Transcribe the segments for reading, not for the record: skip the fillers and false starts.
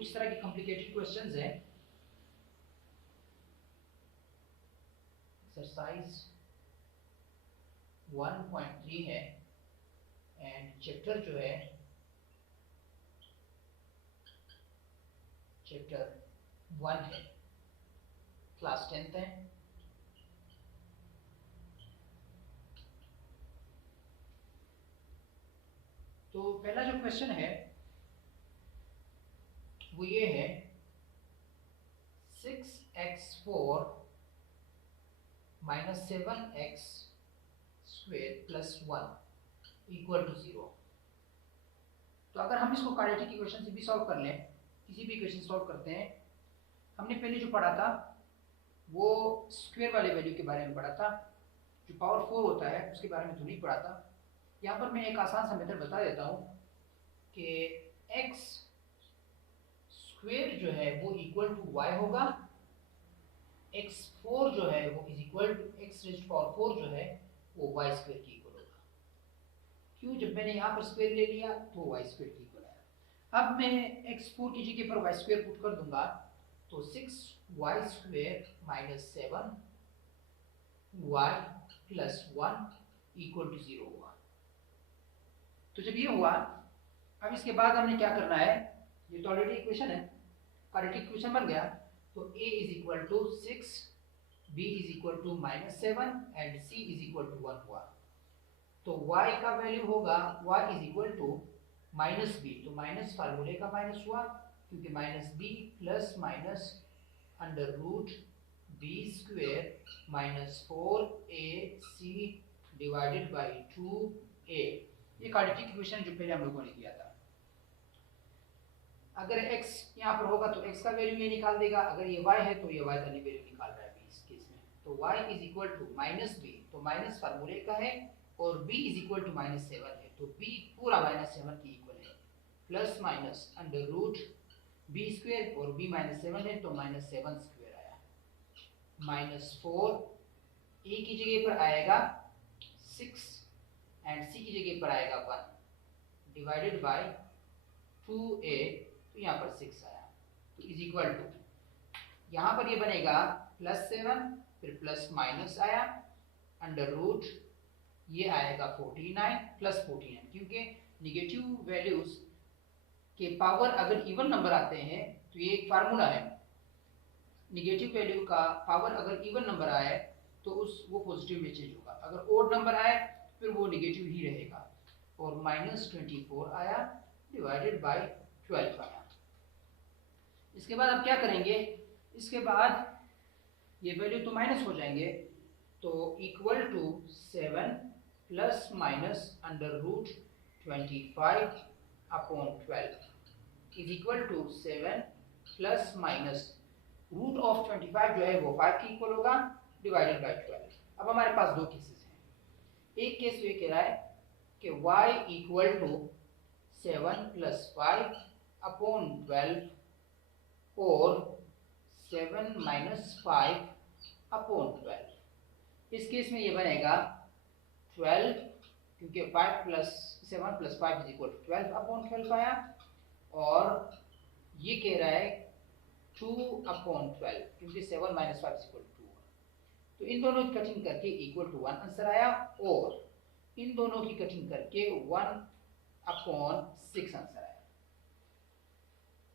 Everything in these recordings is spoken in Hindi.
कुछ तरह के कॉम्प्लिकेटेड क्वेश्चंस हैं। एक्सरसाइज 1.3 है एंड चैप्टर जो है चैप्टर 1 है, क्लास 10th है। तो पहला जो क्वेश्चन है वो ये है 6x4 minus 7x square plus 1 equal to 0। तो अगर हम इसको क्वाड्रेटिक इक्वेशन से भी सॉल्व कर लें, किसी भी इक्वेशन सॉल्व करते हैं, हमने पहले जो पढ़ा था वो स्क्वायर वाले वैल्यू के बारे में पढ़ा था, जो पावर 4 होता है उसके बारे में तो नहीं पढ़ा था। यहाँ पर मैं एक आसान सा मेथड बता देता हूँ कि x स्क्वायर जो है वो इक्वल टू y होगा, x4 जो है वो is equal to x raise to power 4 जो है वो y स्क्वायर की इक्वल होगा। क्यों? जब मैंने यहाँ पर स्क्वायर ले लिया तो y स्क्वायर की इक्वल आया। अब मैं x4 की जगह पर y स्क्वायर पुट कर दूंगा तो 6y square minus 7y plus 1 equal to 0 हुआ। तो जब ये हुआ, अब इसके बाद हमने क्या करना है, ये तो ऑलरेडी इक्वेशन है, क्वाड्रेटिक इक्वेशन बन गया। तो a is equal to 6, b is equal to minus 7 and c is equal to 1 हुआ। तो y का वैल्यू होगा y is equal to minus b, तो माइनस फार्मूले का माइनस हुआ क्योंकि minus b plus minus under root b square minus 4ac divided by 2a। ये क्वाड्रेटिक इक्वेशन जो पहले हम लोगों ने किया था। अगर x यहाँ पर होगा तो x का वैल्यू ये निकाल देगा, अगर ये y है तो ये y का वैल्यू निकाल रहा है b इस केस में। तो y is equal to minus b, तो माइनस फार्मूले का है, और b is equal to minus 7 है, तो b पूरा माइनस 7 की इक्वल है, plus minus under root b square, और b माइनस 7 है तो माइनस 7 स्क्वायर आया, माइनस 4 a की जगह पर आएगा 6 एंड c की जगह पर आएगा 1 डिवाइडेड बाय 2a, तो यहाँ पर 6 आया, तो इज इक्वल टू यहाँ पर ये बनेगा प्लस 7 फिर प्लस माइनस आया अंडर रूट ये आएगा 49 प्लस 49, क्योंकि निगेटिव वैल्यूज के पावर अगर इवन नंबर आते हैं तो ये एक फार्मूला है, निगेटिव वैल्यू का पावर अगर इवन नंबर आए तो वो पॉजिटिव में चेंज होगा, अगर ओड नंबर आए फिर वो निगेटिव ही रहेगा, और माइनस 24 आया डिवाइडेड बाय 12 आया। इसके बाद अब क्या करेंगे, इसके बाद ये वैल्यू तो माइनस हो जाएंगे, तो equal to 7 plus minus under root 25 upon 12 is equal to 7 plus minus root of 25 जो है वो 5 की इक्वल होगा डिवाइडेड बाय 12। अब हमारे पास दो केसेस हैं, एक केस ये कह रहा है कि y equal to 7 plus 5 upon 12 और 7 माइनस 5 अपॉन 12। इस केस में ये बनेगा 12, क्योंकि 5 plus 7 plus 5 is equal to 12 upon 12 आया, और ये कह रहा है 2 अपॉन 12, क्योंकि 7 माइनस 5 इज इक्वल टू 2। तो इन दोनों की कटिंग करके इक्वल टू 1 आंसर आया, और इन दोनों की कटिंग करके 1 अपॉन 6 आंसर आया।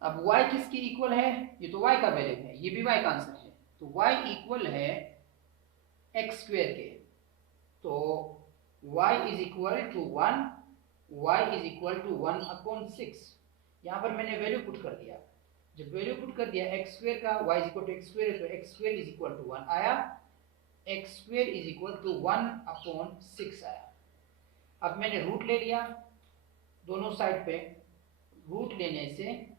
अब y किसकी इक्वल है, ये तो y का वैल्यू है, ये भी y का आंसर है, तो y इक्वल है x स्क्वायर के, तो y is equal to 1, y is equal to 1 upon 6। यहाँ पर मैंने वैल्यू पुट कर दिया, जब वैल्यू पुट कर दिया x स्क्वायर का, y is equal to x square है, तो x square is equal to 1 आया, x square is equal to 1 upon 6 आया। अब मैंने रूट ले लिया, दोनों साइड पे रूट लेने से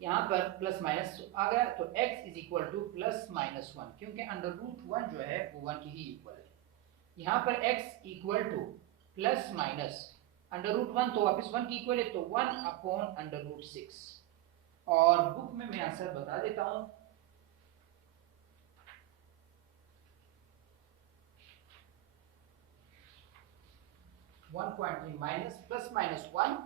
यहाँ पर प्लस माइनस आ गया, तो x is equal to plus minus 1, क्योंकि अंडर रूट 1 जो है वो 1 की ही इक्वल है। यहाँ पर x equal to plus minus under root 1 तो वापस 1 की इक्वल है, तो 1 अपॉन अंडर रूट 6। और बुक में मैं आंसर बता देता हूँ, minus plus minus 1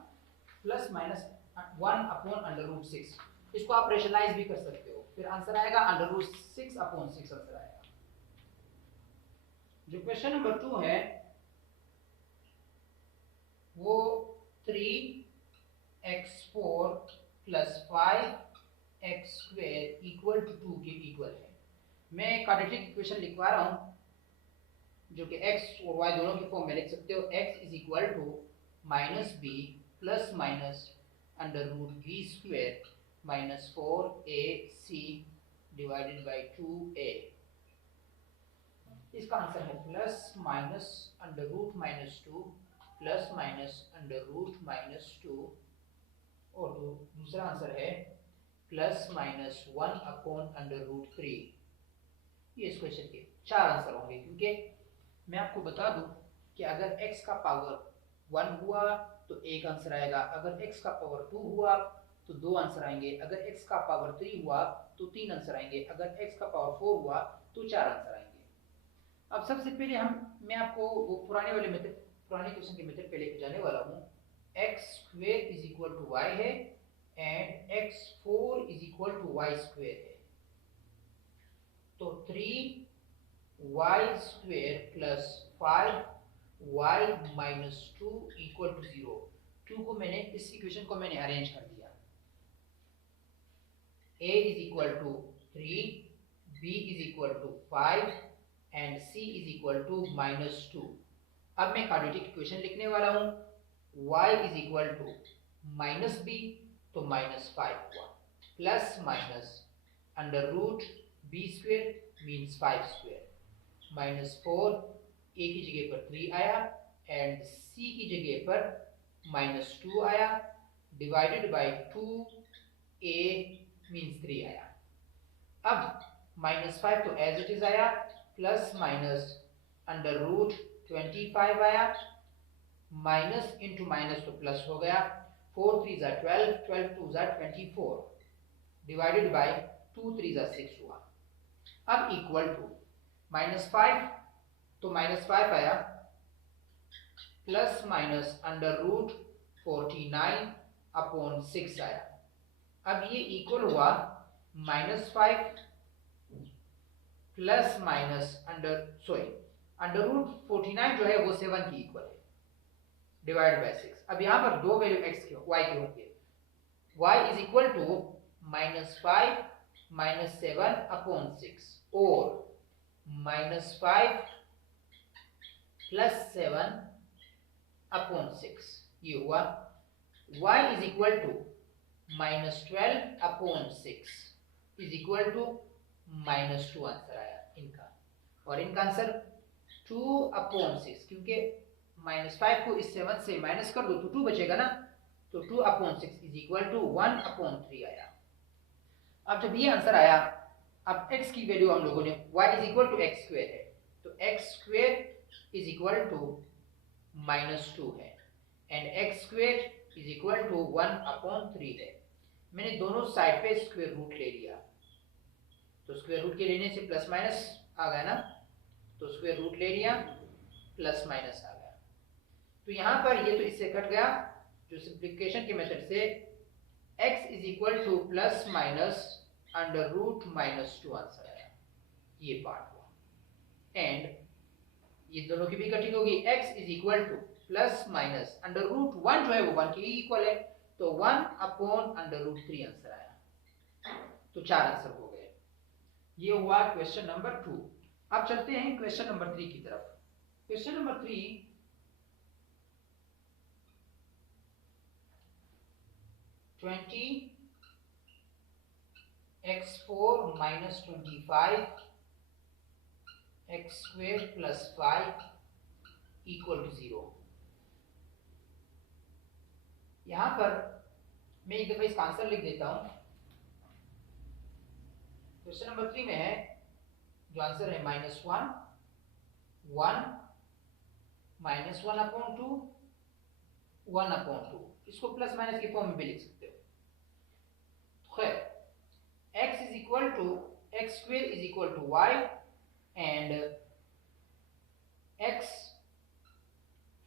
plus minus 1/√6। इसको आप रेशनलाइज भी कर सकते हो, फिर आंसर आएगा √6/6 आंसर आएगा। जो क्वेश्चन नंबर 2 है वो 3x4 + 5x² = 2 के इक्वल है। मैं क्वाड्रेटिक इक्वेशन लिखवा रहा हूं जो कि x और y दोनों के फॉर्म में लिख सकते हो। x = -b ± √b² - 4ac/2a। इसका आंसर है ±√-2 ±√-2 और दूसरा आंसर है ±1/√3। ये इस क्वेश्चन के 4 आंसर होंगे, क्योंकि मैं आपको बता दूं कि अगर x का पावर 1 हुआ तो एक आंसर आएगा, अगर x का पावर 2 हुआ तो 2 आंसर आएंगे, अगर x का पावर 3 हुआ तो 3 आंसर आएंगे, अगर x का पावर 4 हुआ तो 4 आंसर आएंगे। अब सबसे पहले मैं आपको वो पुराने क्वेश्चन के मेथड पे लेके जाने वाला हूँ। x² = y है एंड x4 = y² है, तो 3y² + 5y - 2 = 0। 2 को मैंने इस इक्वेशन को मैंने अरेंज कर दिया। a = 3, b = 5 and c = -2। अब मैं क्वाड्रेटिक इक्वेशन लिखने वाला हूं। y = -b तो -5 हुआ, plus minus √b² means 5² -4 a की जगह पर 3 आया एंड c की जगह पर -2 आया, डिवाइडेड बाय 2a मीन्स 3 आया। अब -5 तो एज इट इज आया, प्लस माइनस √25 आया, माइनस इंटू माइनस तो प्लस हो गया, 4 3 = 12, 12 2 = 24, डिवाइडेड बाय 2 3 = 6 हुआ। अब इक्वल टू -5 तो -5 आया, प्लस माइनस √49/6 आया। अब ये इक्वल हुआ -5 प्लस माइनस √49 जो है वो 7 की इक्वल है, डिवाइड बाय 6। अब यहाँ पर दो वैल्यू x के y के होंगे। y = -5 - 7/6 और -5 + 7/6 ये हुआ। y = -12/6 = -2 आंसर आया इनका, और इनका आंसर 2/6, क्योंकि -5 को इस 7 से माइनस कर दो तो 2 बचेगा ना, तो 2/6 = 1/3 आया। अब जब ये आंसर आया, अब x की वैल्यू हम लोगों ने y = x² है, तो x² = -2 है एंड x² = 1/3 है। मैंने दोनों साइड पे स्क्वायर रूट ले लिया, तो स्क्वायर रूट के लेने से प्लस माइनस आ गया ना, तो स्क्वायर रूट ले लिया, प्लस माइनस आ गया। तो यहाँ पर ये तो इससे कट गया, जो सिंप्लीफिकेशन के मेथड से x = प्लस माइनस √-2 आंसर आया, ये पार्ट हुआ। एंड ये दोनों की भी कटिंग होगी, x = प्लस माइनस √1 जो है वो 1 के इक्वल है, तो 1/√3 आंसर आया, तो 4 आंसर हो गए। ये हुआ क्वेश्चन नंबर 2। अब चलते हैं क्वेश्चन नंबर 3 की तरफ। Question number 3 20x4 - 25 x² + 5 = 0। यहां पर मैं एक दफा इसका आंसर लिख देता हूं। क्वेश्चन नंबर 3 में है, जो आंसर है -1 1 -1/2 1/2, इसको प्लस माइनस के फॉर्म में भी लिख सकते हो। खैर, x = x² = y and x4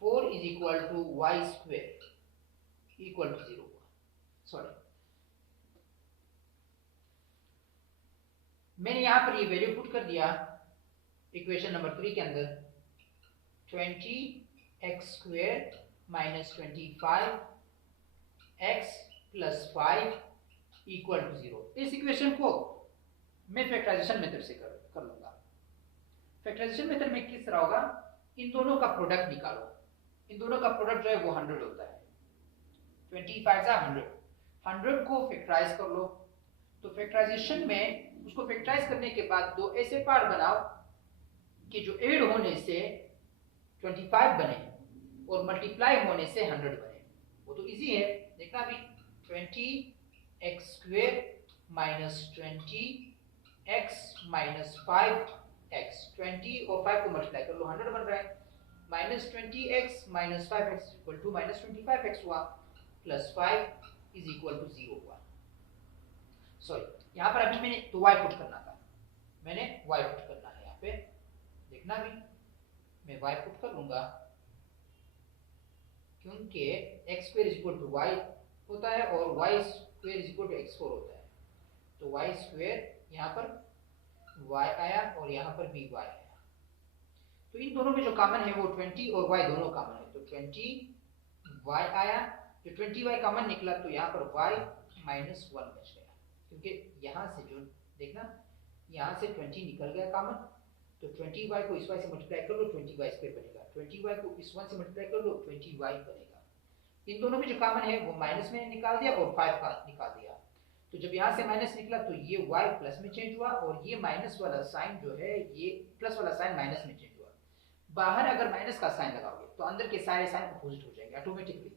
= y² = 0 हुआ। मैंने यहाँ पर ये वैल्यू पुट कर दिया इक्वेशन नंबर 3 के अंदर 20x² minus 25x plus 5 equal to 0। इस इक्वेशन को मैं फैक्टराइजेशन मेथड से कर लूंगा। फैक्टराइजेशन मेथड में किस तरह होगा, इन दोनों का प्रोडक्ट निकालो। इन दोनों का प्रोडक्ट जो है वो 100 होता है। 25 जा 100 को फैक्टराइज कर लो। तो फैक्टराइजेशन में उसको फैक्टराइज करने के बाद दो ऐसे पार्ट बनाओ कि जो ऐड होने से 25 बने और मल्टीप्लाई होने से 100 बने। वो तो इजी है, देखना अभी 20x² minus 20x minus 5x, 20 और 5 को मल्टीप्लाई कर लो 100 बन रहा है। Minus 20x minus 5x equal to minus 25x हुआ, प्लस 5 इज इक्वल टू 0 हुआ। सॉरी, यहाँ पर अभी मैंने तो y पुट करना था, मैंने y पुट करना है यहाँ पे। देखना भी मैं y पुट कर लूंगा क्योंकि x² is equal to y होता है और y² is equal to x4 होता है। तो y² यहाँ पर y आया और यहाँ पर भी y आया। तो इन दोनों में जो कॉमन है वो 20 और y दोनों कॉमन है। तो 20y आया, जो 20y कॉमन निकला तो यहाँ पर y माइनस 1 बच गया, क्योंकि यहाँ से जो देखना यहाँ से 20 निकल गया कॉमन। तो 20y को इस y से मल्टीप्लाई कर लो 20y² बनेगा, 20y को इस 1 से मल्टीप्लाई कर लो 20y बनेगा। इन दोनों में जो कॉमन है वो माइनस में निकाल दिया और 5 का निकाल दिया। तो जब यहाँ से माइनस निकला तो ये y प्लस में चेंज हुआ और ये माइनस वाला साइन जो है ये प्लस वाला साइन माइनस में चेंज हुआ। बाहर अगर माइनस का साइन लगाओगे तो अंदर के सारे साइन अपोजिट हो जाएंगे ऑटोमेटिकली।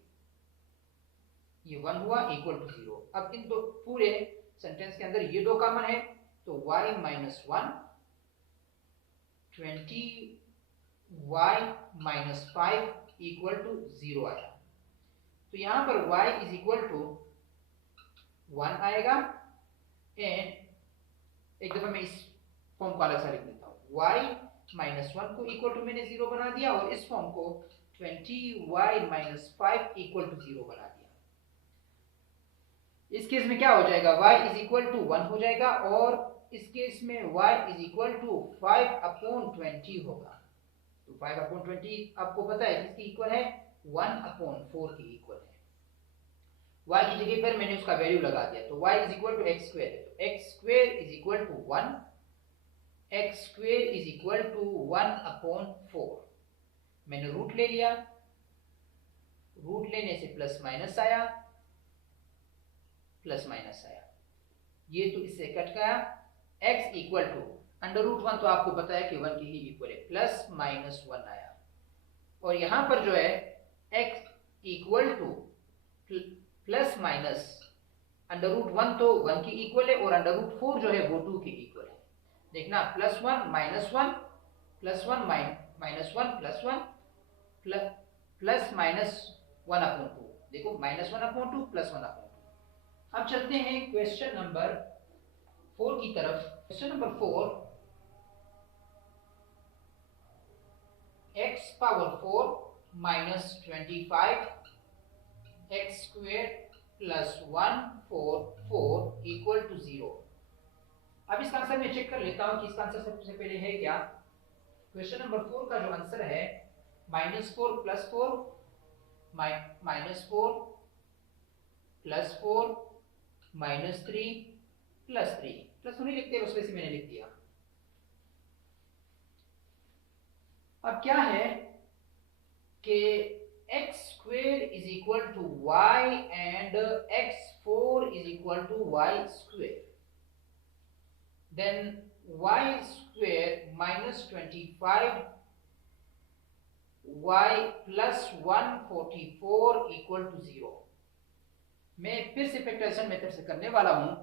ये 1 हुआ इक्वल टू 0। अब इन दो पूरे सेंटेंस के अंदर ये दो कॉमन है तो y minus 1 20y minus 5 equal to 0 आया। तो यहाँ पर y इज इक्वल टू 1 आएगा एंड एक दफा मैं इस फॉर्म को अलग से लिख देता हूँ। y माइनस 1 को इक्वल टू मैंने 0 बना दिया और इस फॉर्म को 20y माइनस 5 इक्वल टू 0 बना दिया। इस केस में क्या हो जाएगा, y इज इक्वल टू 1 हो जाएगा और इस केस में y इज इक्वल टू 5/20 होगा। तो 5/20 आपको पता है किसकी इक्वल है, 1/4 की इक्वल है। y की जगह पर मैंने उसका वैल्यू लगा दिया तो y is equal to x² है। तो x² is equal to 1, x² is equal to 1/4। मैंने रूट ले लिया, रूट लेने से प्लस माइनस आया, प्लस माइनस आया, ये तो इससे कट गया। x इक्वल टू √1 तो आपको पता है कि 1 की ही इक्वल है, प्लस माइनस 1 आया और यहाँ पर जो है x equal to plus minus √1 तो 1 की इक्वल है और √4 जो है वो 2 की इक्वल है। देखना +1 -1 +1 माइनस 1 +1 प्लस माइनस 1/2। देखो -1/2 प्लस 1/2। अब चलते हैं क्वेश्चन नंबर 4 की तरफ। Question number 4, x⁴ minus 25 x² plus 144 equal to 0। अब इसका आंसर मैं चेक कर लेता हूं कि इसका आंसर सबसे पहले है क्या। क्वेश्चन नंबर 4 का जो आंसर है -4 + 4 -4 + 4 -3 + 3 प्लस नहीं लिखते उस वजह से मैंने लिख दिया। अब क्या है कि x² is equal to y and x4 is equal to y²। Then y² minus 25 y plus 144 equal to 0। मैं फिर से फैक्टराइजेशन मेथड से करने वाला हूं।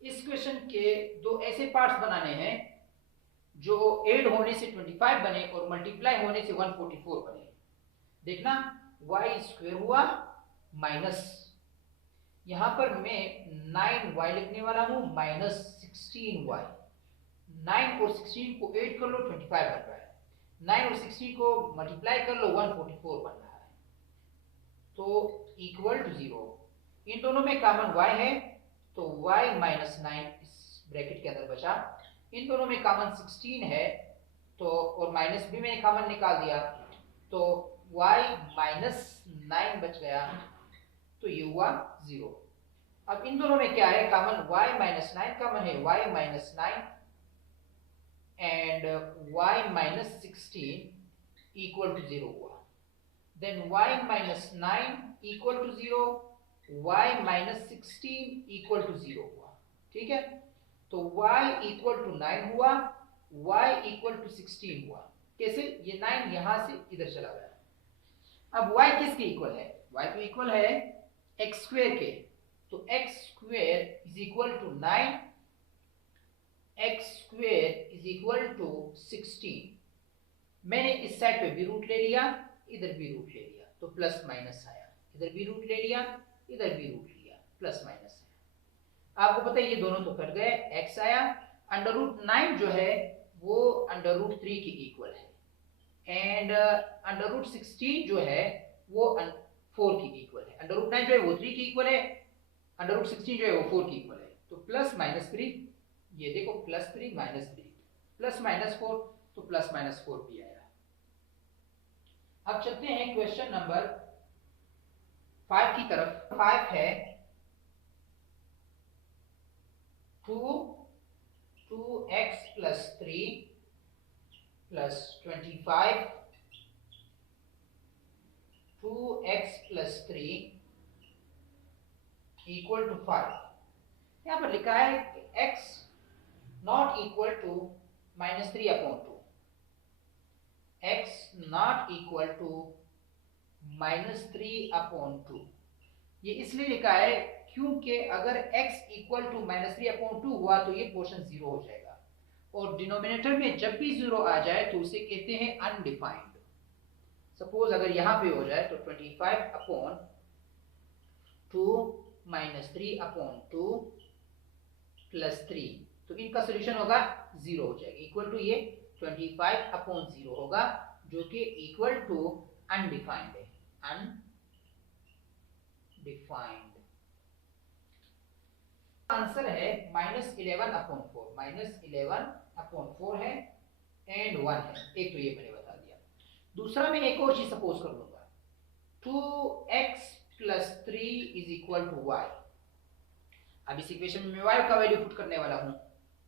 इस क्वेश्चन के दो ऐसे पार्ट्स बनाने हैं जो ऐड होने से 25 बने और मल्टीप्लाई होने से 144 बने। देखना y² हुआ माइनस, यहां पर मैं 9y लिखने वाला हूं -16y। 9 और 16 को ऐड कर लो 25 बन रहा है, 9 और 16 को मल्टीप्लाई कर लो 144 बन रहा है। तो इक्वल टू 0। इन दोनों में कॉमन y है तो y माइनस 9 इस ब्रैकेट के अंदर बचा। इन दोनों में कॉमन 16 है, तो और माइनस भी मैंने कॉमन निकाल दिया, तो y माइनस 9 बच गया, तो ये हुआ 0। अब इन दोनों में क्या है कॉमन, y माइनस 9 कॉमन है, y minus 9 and y minus 16 equal to 0 हुआ। Then y minus 9 equal to 0, y minus 16 equal to 0 हुआ। ठीक है, तो y इक्वल टू 9 हुआ, y इक्वल टू 16 हुआ। कैसे, ये 9 यहां से इधर चला गया। अब y किसके इक्वल है, y तो इक्वल है x स्क्वायर के, तो x square is equal to 9, x square is equal to 16। मैंने इस साइड पे भी रूट ले लिया, इधर भी रूट ले लिया, तो प्लस माइनस आया, इधर भी रूट ले लिया, इधर भी रूट लिया, प्लस माइनस आया। आपको पता है ये दोनों तो कट गए, x आया, अंडर रूट 9 जो है वो अंडर रूट 3 के इक्वल है, एंड अंडर रूट 16 जो है वो 4 के इक्वल है। अंडर रूट 9 जो है वो 3 के इक्वल है, अंडर रूट 16 जो है वो 4 के इक्वल है। तो प्लस माइनस 3, ये देखो प्लस 3 माइनस 3 प्लस माइनस 4, तो प्लस माइनस 4 भी आया। अब चलते हैं क्वेश्चन नंबर 5 की तरफ। 5 है 2x plus 3 plus 25, 2x plus 3 equal to 5। यहां पर लिखा है कि x not equal to minus 3 upon 2, x not equal to minus 3 upon 2। ये इसलिए लिखा है क्योंकि अगर x equal to minus 3 upon 2 हुआ तो ये पोर्शन 0 हो जाएगा, और डिनोमिनेटर में जब भी 0 आ जाए तो उसे कहते हैं अनडिफाइंड। सपोज अगर यहां पे हो जाए तो 25 अपॉन 2 माइनस 3 अपॉन 2 प्लस 3, तो इनका सोल्यूशन होगा 0 हो जाएगा, इक्वल टू ये 25 अपॉन 0 होगा, जो कि इक्वल टू अनडिफाइंड है, अनडिफाइंड। आंसर है माइनस 11 अपॉन 4, माइनस 11 अपॉन 4 है एंड 1 है। एक तो ये मैंने बता दिया। दूसरा मैं एक और चीज सपोज कर लूंगा, 2x plus 3 is equal to y। अब इस इक्वेशन में मैं y का वैल्यू पुट करने वाला हूं,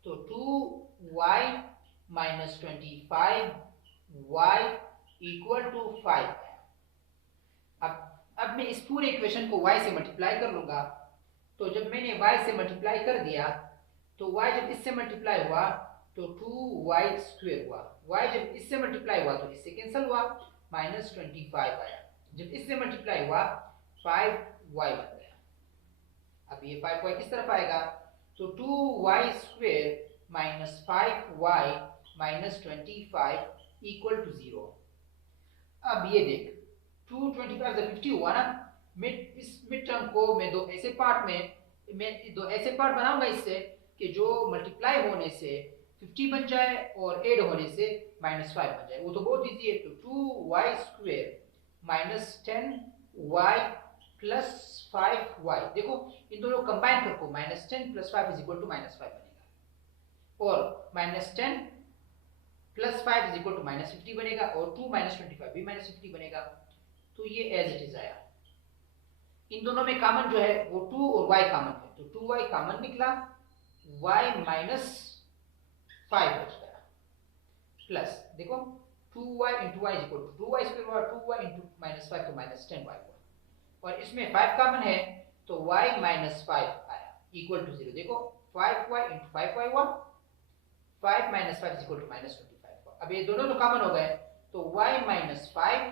तो 2y minus 25 y equal to 5 है। अब मैं इस पूरे इक्वेशन को y से मल्टीप्लाई कर लूंगा, तो जब मैंने y से मल्टीप्लाई कर दिया तो y जब इससे मल्टीप्लाई हुआ तो 2y स्क्वायर हुआ, y जब इससे मल्टीप्लाई हुआ तो इससे कैंसिल हुआ, माइनस 25 आया, जब इससे मल्टीप्लाई हुआ 5y बन गया। अब ये 5y किस तरफ आएगा, तो 2y square minus 5y minus 25 equal to 0। अब ये देख 2 25 50 हुआ ना, इस मिड टर्म को मैं दो ऐसे पार्ट बनाऊंगा इससे कि जो मल्टीप्लाई होने से 50 बन जाए और ऐड होने से माइनस 5 बन जाए, वो तो बहुत इजी है। तो 2y square minus 10y plus 5y, देखो इन दोनों कंबाइन करके minus 10 plus 5 is equal to minus 5 बनेगा, और minus 10 plus 5 is equal to minus 50 बनेगा, और 2 माइनस 25 भी माइनस 50 बनेगा। तो ये एज इट इज आया। इन दोनों में कॉमन जो है वो 2 और y कॉमन है, तो 2y कॉमन निकला, y माइनस 5 बच गया, प्लस देखो 2y into y is equal to 2y square हुआ, 2y इंटू माइनस 5 तो माइनस 10y हुआ, और इसमें 5 कॉमन है तो y माइनस 5 आया इक्वल टू 0। देखो 5y इंटू 5y हुआ, 5 minus 5 is equal to minus 25 हुआ। अब ये दोनों तो कॉमन हो गए, तो y minus 5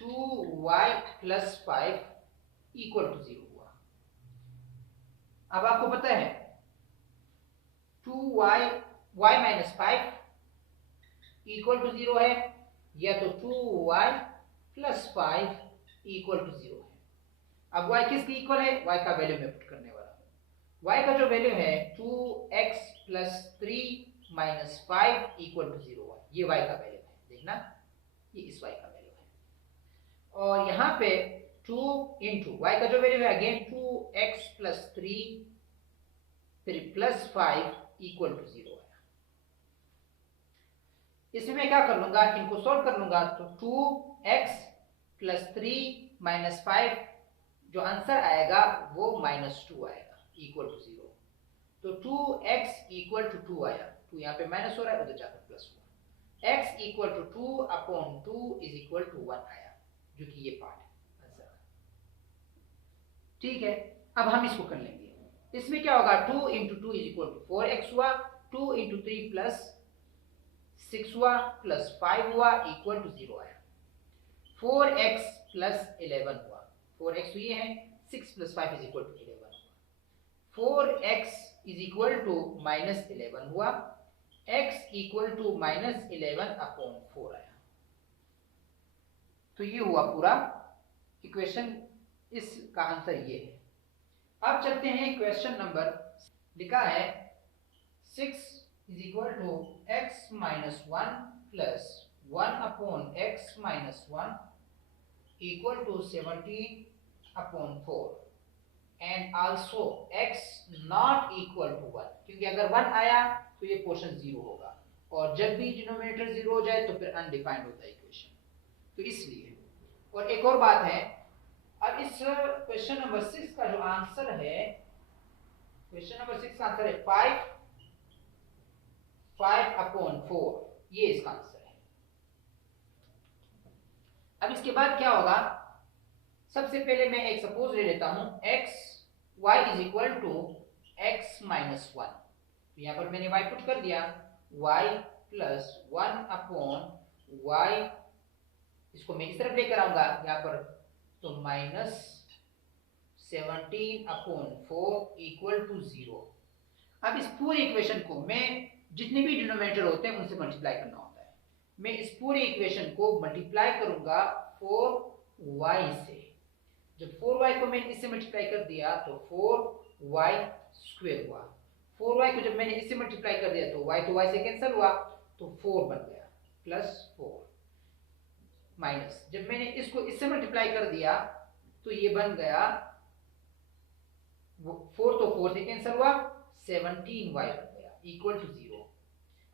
2y plus 5 equal to 0 हुआ। अब आपको पता है 2y माइनस 5 इक्वल टू 0 है, या तो 2y प्लस 5 इक्वल टू 0 है। अब y किसके इक्वल है, y का वैल्यू मैं पुट करने वाला हूं। y का जो वैल्यू है 2x plus 3 minus 5 equal to 0 है, ये y का वैल्यू है, देखना ये इस y का वैल्यू है। और यहाँ पे 2 इंटू वाई का जो वैल्यू है अगेन 2x प्लस 3 फिर प्लस 5 इक्वल टू 0 आया। इसमें मैं क्या कर लूंगा, इनको सॉल्व कर लूंगा तो 2x प्लस 3 माइनस 5 जो आंसर आएगा वो -2 आएगा इक्वल टू 0। तो 2x इक्वल टू 2 आया, 2 यहाँ पे माइनस हो रहा है उधर जाकर प्लस हुआ, x equal to 2 upon 2 is equal to 1 आया, जो कि ये पार्ट है आंसर। ठीक है, अब हम इसको कर लेंगे। इसमें क्या होगा, 2 into 2 is equal to 4x हुआ, 2 इंटू 3 प्लस 6 हुआ प्लस 5 हुआ इक्वल टू 0 आया। 4x प्लस 11 हुआ, 4x तो ये है, 6 प्लस 5 इज इक्वल टू 11 हुआ। 4x is equal to minus 11 हुआ, x equal to minus 11 upon 4 आया। तो ये हुआ पूरा इक्वेशन, इसका आंसर ये है। अब चलते हैं क्वेश्चन नंबर, लिखा है 6 is equal to x minus 1 plus 1 upon x minus 1 equal to 17 upon 4 and also x not equal to 1, क्योंकि अगर 1 आया तो ये पोर्शन 0 होगा, और जब भी डिनोमिनेटर 0 हो जाए तो फिर अनडिफाइंड होता है इक्वेशन, तो इसलिए। और एक और बात है, अब इस क्वेश्चन नंबर 6 का जो आंसर है, क्वेश्चन नंबर 6 का आंसर है 5 अपॉन 4, ये इसका आंसर है। अब इसके बाद क्या होगा, सबसे पहले मैं एक सपोज ले लेता हूं, y is equal to x minus 1, तो यहां पर मैंने y पुट कर दिया, y प्लस 1 अपॉन y, इसको मैं इस तरफ लेकर आऊंगा यहाँ पर, तो माइनस 17 अपॉन 4 इक्वल टू 0। अब इस पूरी इक्वेशन को मैं, जितने भी डिनोमिनेटर होते हैं उनसे मल्टीप्लाई करना होता है, मैं इस पूरी इक्वेशन को मल्टीप्लाई करूंगा 4y से। जब 4y को मैंने इससे मल्टीप्लाई कर दिया तो 4y स्क्वायर हुआ, 4y को जब मैंने इससे मल्टीप्लाई कर दिया तो y से कैंसिल हुआ, तो 4 बन गया, प्लस 4 माइनस, जब मैंने इसको इससे मल्टीप्लाई कर दिया तो ये बन गया 4, तो 4 से कैंसिल हुआ, 17y बन गया इक्वल टू 0।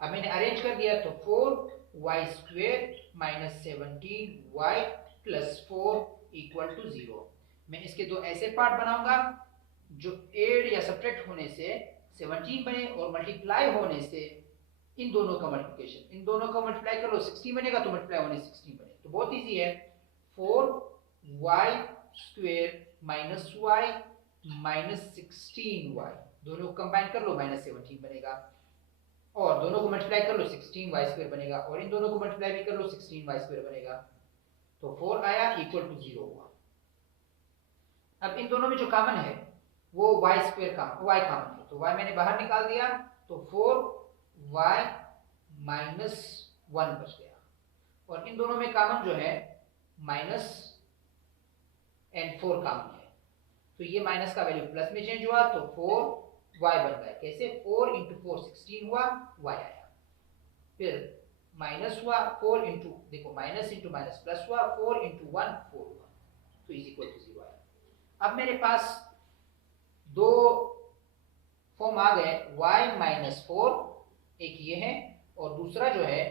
अब मैंने अरेंज कर दिया तो 4y square minus 17y plus 4 equal to 0। मैं इसके दो ऐसे पार्ट बनाऊंगा जो एड या सब्ट्रैक्ट होने से 17 बने और मल्टीप्लाई होने से इन दोनों का मल्टीप्लिकेशन, इन दोनों का मल्टीप्लाई कर लो 16 बनेगा, तो मल्टीप्लाई होने 16 बने, तो बहुत इजी है। 4y square minus y minus 16y, दोनों को कंबाइन कर लो माइनस 17 बनेगा, और दोनों को मल्टीप्लाई कर लो 16y स्क्वायर बनेगा, और इन दोनों को मल्टीप्लाई भी कर लो 16y स्क्वायर बनेगा, तो 4 आया इक्वल टू 0 हुआ। अब इन दोनों में जो कॉमन है वो y स्क्वायर का y कॉमन है, तो y मैंने बाहर निकाल दिया, तो 4y माइनस 1 बच गया, और इन दोनों में कॉमन जो है माइनस एंड 4 कॉमन है, तो ये माइनस का वैल्यू प्लस में चेंज हुआ, तो 4y बन गया। कैसे, 4 इंटू 4 16 हुआ, y आया, फिर माइनस हुआ 4 इंटू, देखो माइनस इंटू माइनस प्लस हुआ, 4 इंटू 1 4 हुआ, तो इज इक्वल टू 0 आया। अब मेरे पास दो फॉर्म आ गए, y माइनस 4, एक ये है, और दूसरा जो है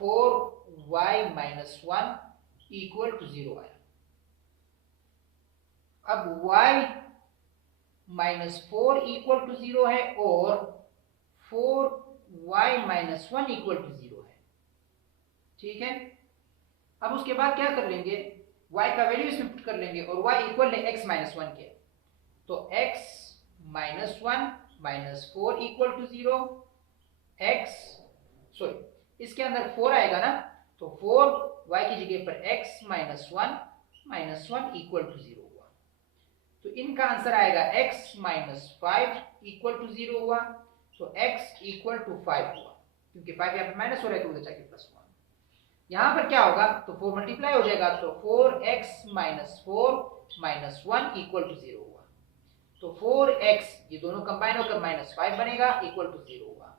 4y माइनस 1 इक्वल टू 0 आया। अब y माइनस 4 इक्वल टू 0 है और 4y माइनस 1 इक्वल टू 0 है, ठीक है। अब उसके बाद क्या कर लेंगे, y का वैल्यू इसमें पुट कर लेंगे, और y इक्वल है x माइनस 1 के, तो x minus 1 minus 4 equal to 0, इसके अंदर 4 आएगा ना, तो 4 y की जगह पर x माइनस 1 इक्वल टू 0 हुआ, तो इनका आंसर आएगा x माइनस 5 इक्वल टू 0 हुआ, तो x इक्वल टू 5 हुआ, क्योंकि 5 यहाँ पर माइनस हो रहा है तो उधर जाके प्लस हुआ। यहाँ पर क्या होगा, तो 4 मल्टीप्लाई हो जाएगा, तो 4x minus 4 minus 1 equal to 0 हुआ, तो 4x ये दोनों कंबाइन होकर माइनस 5 बनेगा इक्वल टू 0 हुआ,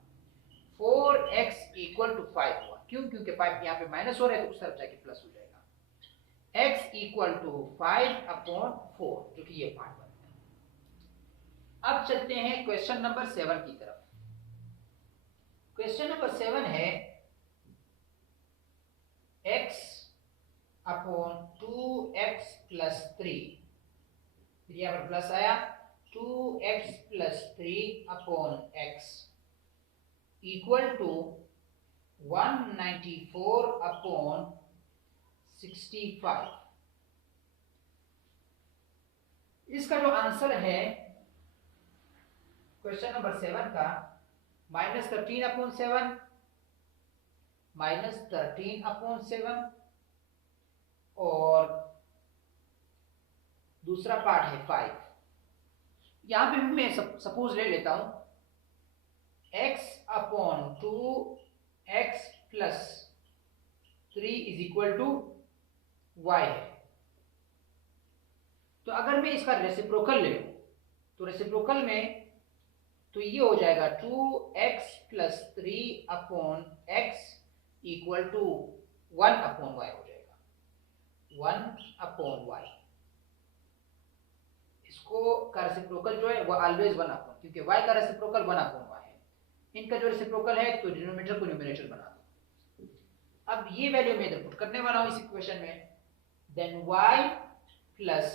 4x इक्वल टू 5 हुआ, क्यों, क्योंकि 5 यहाँ पे माइनस हो रहा है तो उस तरफ जाके प्लस हो जाएगा। x इक्वल टू 5/4, जो कि ये पार्ट बनता है। अब चलते हैं क्वेश्चन नंबर 7 की तरफ। क्वेश्चन नंबर 7 है x अपॉन 2x प्लस 3, फिर यहाँ पर प्लस आया 2x plus 3 upon x equal to 194 upon 65। इसका जो आंसर है क्वेश्चन नंबर 7 का -13/7 -13/7 और दूसरा पार्ट है 5। यहां पे मैं सपोज ले लेता हूं x upon 2x plus 3 is equal to y है। तो अगर मैं इसका रेसिप्रोकल ले लूं तो रेसिप्रोकल में तो ये हो जाएगा 2x plus 3 upon x equal to 1 upon y हो जाएगा, 1 अपॉन y। इसको का रेसिप्रोकल जो है वो ऑलवेज 1 अपॉन, क्योंकि y का रेसिप्रोकल 1 अपॉन y है। इनका जो रेसिप्रोकल है तो डिनोमिनेटर को न्यूमरेटर बना दो। अब ये वैल्यू मैं इधर पुट करने वाला हूं इस इक्वेशन में। Then y plus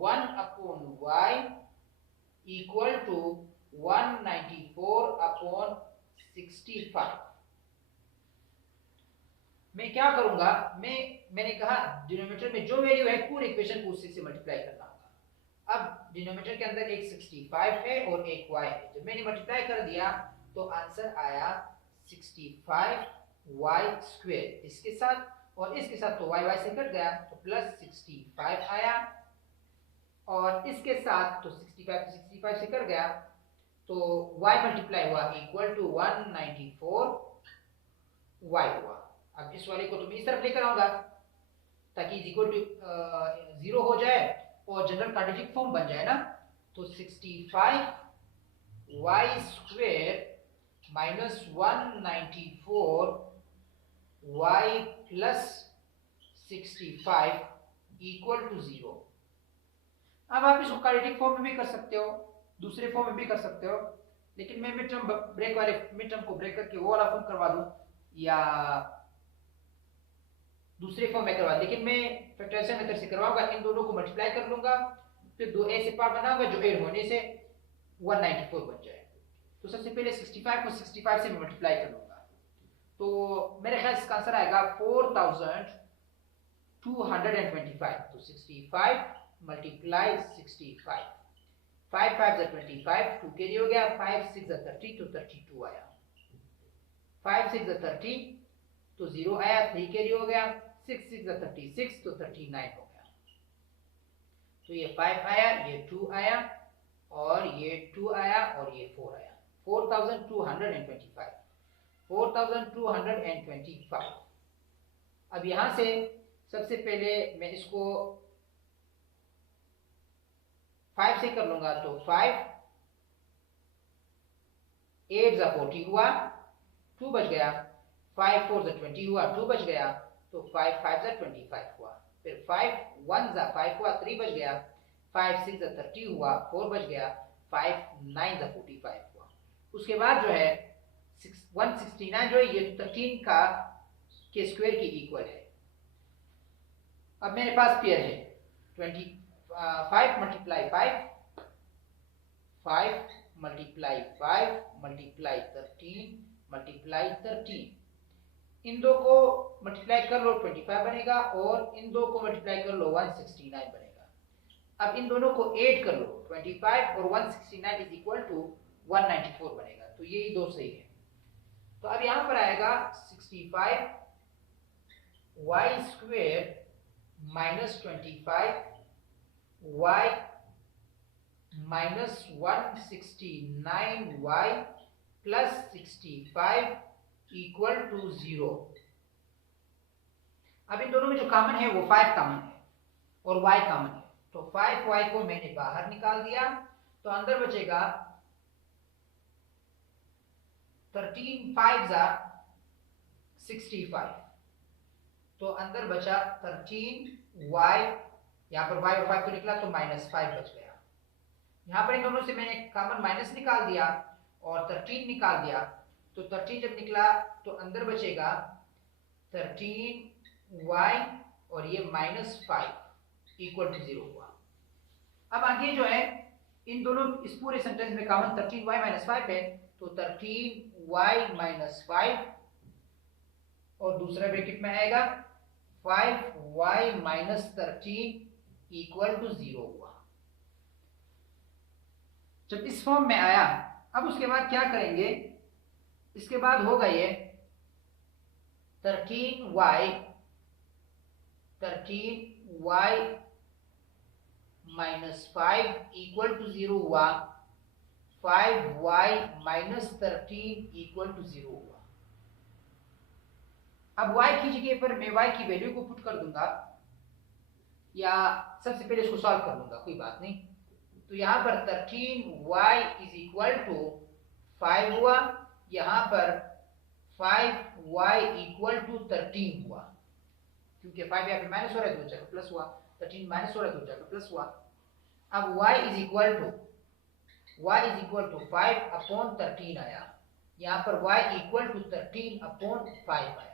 1 upon y equal to 194 upon 65। मैं क्या करूंगा, मैंने कहा डिनोमिनेटर में जो वैल्यू है पूरे इक्वेशन को उसी से मल्टीप्लाई करना होगा। अब डिनोमिनेटर के अंदर एक 65 है और एक y है। जब मैंने मल्टीप्लाई कर दिया तो आंसर आया 65y स्क्वायर इसके साथ, और इसके साथ तो y से कट गया तो प्लस 65 आया, और इसके साथ तो 65 से कट गया तो y मल्टीप्लाई हुआ इक्वल टू 194 y हुआ। अब इस वाले को तो मैं इस तरफ लेकर आऊंगा ताकि इज इक्वल टू 0 हो जाए और जनरल क्वाड्रेटिक फॉर्म बन जाए ना। तो 65 y square minus 194 y plus 65 equal to 0। अब आप इसको क्वाड्रेटिक फॉर्म में भी कर सकते हो, दूसरे फॉर्म में भी कर सकते हो, लेकिन मैं मिड टर्म ब्रेक वाले मिड टर्म को ब्रेक करके वो वाला फॉर्म करवा दूं या दूसरे फॉर्म में करवा, लेकिन मैं फैक्टराइजेशन मेथड से करवाऊंगा। इन दोनों को मल्टीप्लाई कर लूंगा, फिर दो ऐसे पार्ट बनाऊंगा जो ऐड होने से 194 बन जाए। तो सबसे पहले 65 को 65 से मल्टीप्लाई कर लूंगा, तो मेरे ख्याल से इसका आंसर आएगा 4225। तो 65 मल्टीप्लाई 65, 5 5 25, 2 कैरी हो गया, 5 6 30 तो 32 आया, 5 6 30 तो 0 आया, 3 कैरी हो गया, 6 6 36 तो 39 हो गया। तो ये 5 आया, ये 2 आया और ये 2 आया और ये 4 आया, 4225, 4225। अब यहां से सबसे पहले मैं इसको 5 से कर लूंगा, तो 5 8 40 हुआ, 2 बच गया, 5 4 20 हुआ, 2 बच गया, तो 5 5 25 हुआ, फिर 5 1 5 हुआ, 3 बच गया, 5 6 30 हुआ, 4 बच गया, 5 9 45 हुआ। उसके बाद जो है 169 जो है ये 13 का के स्क्वायर की इक्वल है। अब मेरे पास पेयर है 5 मल्टीप्लाई 5, 5 मल्टीप्लाई 5 मल्टीप्लाई 13 मल्टीप्लाई 13। इन दो को मल्टीप्लाई कर लो 25 बनेगा, और इन दो को मल्टीप्लाई कर लो 169 बनेगा। अब इन दोनों को ऐड कर लो, 25 और 169 इज इक्वल टू 194 बनेगा। तो ये दो सही है। तो अब यहां पर आएगा 65 y square minus 25 y minus 169 y plus 65 equal to 0। अब इन दोनों में जो कॉमन है वो 5 कॉमन है और y कॉमन है, तो 5y को मैंने बाहर निकाल दिया, तो अंदर बचेगा 13 5 65, तो अंदर बचा 13 y, यहाँ पर y और 5 तो निकला तो -5 बच गया। यहाँ पर इन दोनों से मैंने कॉमन माइनस निकाल दिया और 13 निकाल दिया, तो 13 जब निकला तो अंदर बचेगा 13y और ये -5 इक्वल टू 0 हुआ। अब आगे जो है इन दोनों इस पूरे सेंटेंस में कॉमन 13y - 5 है, तो 13y - 5 और दूसरा ब्रैकेट में आएगा 5y - 13 इक्वल टू 0 हुआ। जब इस फॉर्म में आया, अब उसके बाद क्या करेंगे, इसके बाद होगा ये 13y -5 इक्वल टू 0 हुआ, 5y - 13 इक्वल टू 0 हुआ। अब y की जगह पर मैं y की वैल्यू को पुट कर दूंगा, या सबसे पहले इसको सॉल्व कर लूंगा, कोई बात नहीं। तो यहाँ पर 13y इज इक्वल टू 5 हुआ, यहाँ पर 5y इक्वल टू 13 हुआ, क्योंकि 5 यहाँ पे माइनस हो रहा है तो जगह प्लस हुआ, 13 माइनस हो रहा है तो जगह प्लस हुआ। अब y is equal to 5 upon 13 आया, यहाँ पर y इक्वल टू 13 अपॉन 5 आया।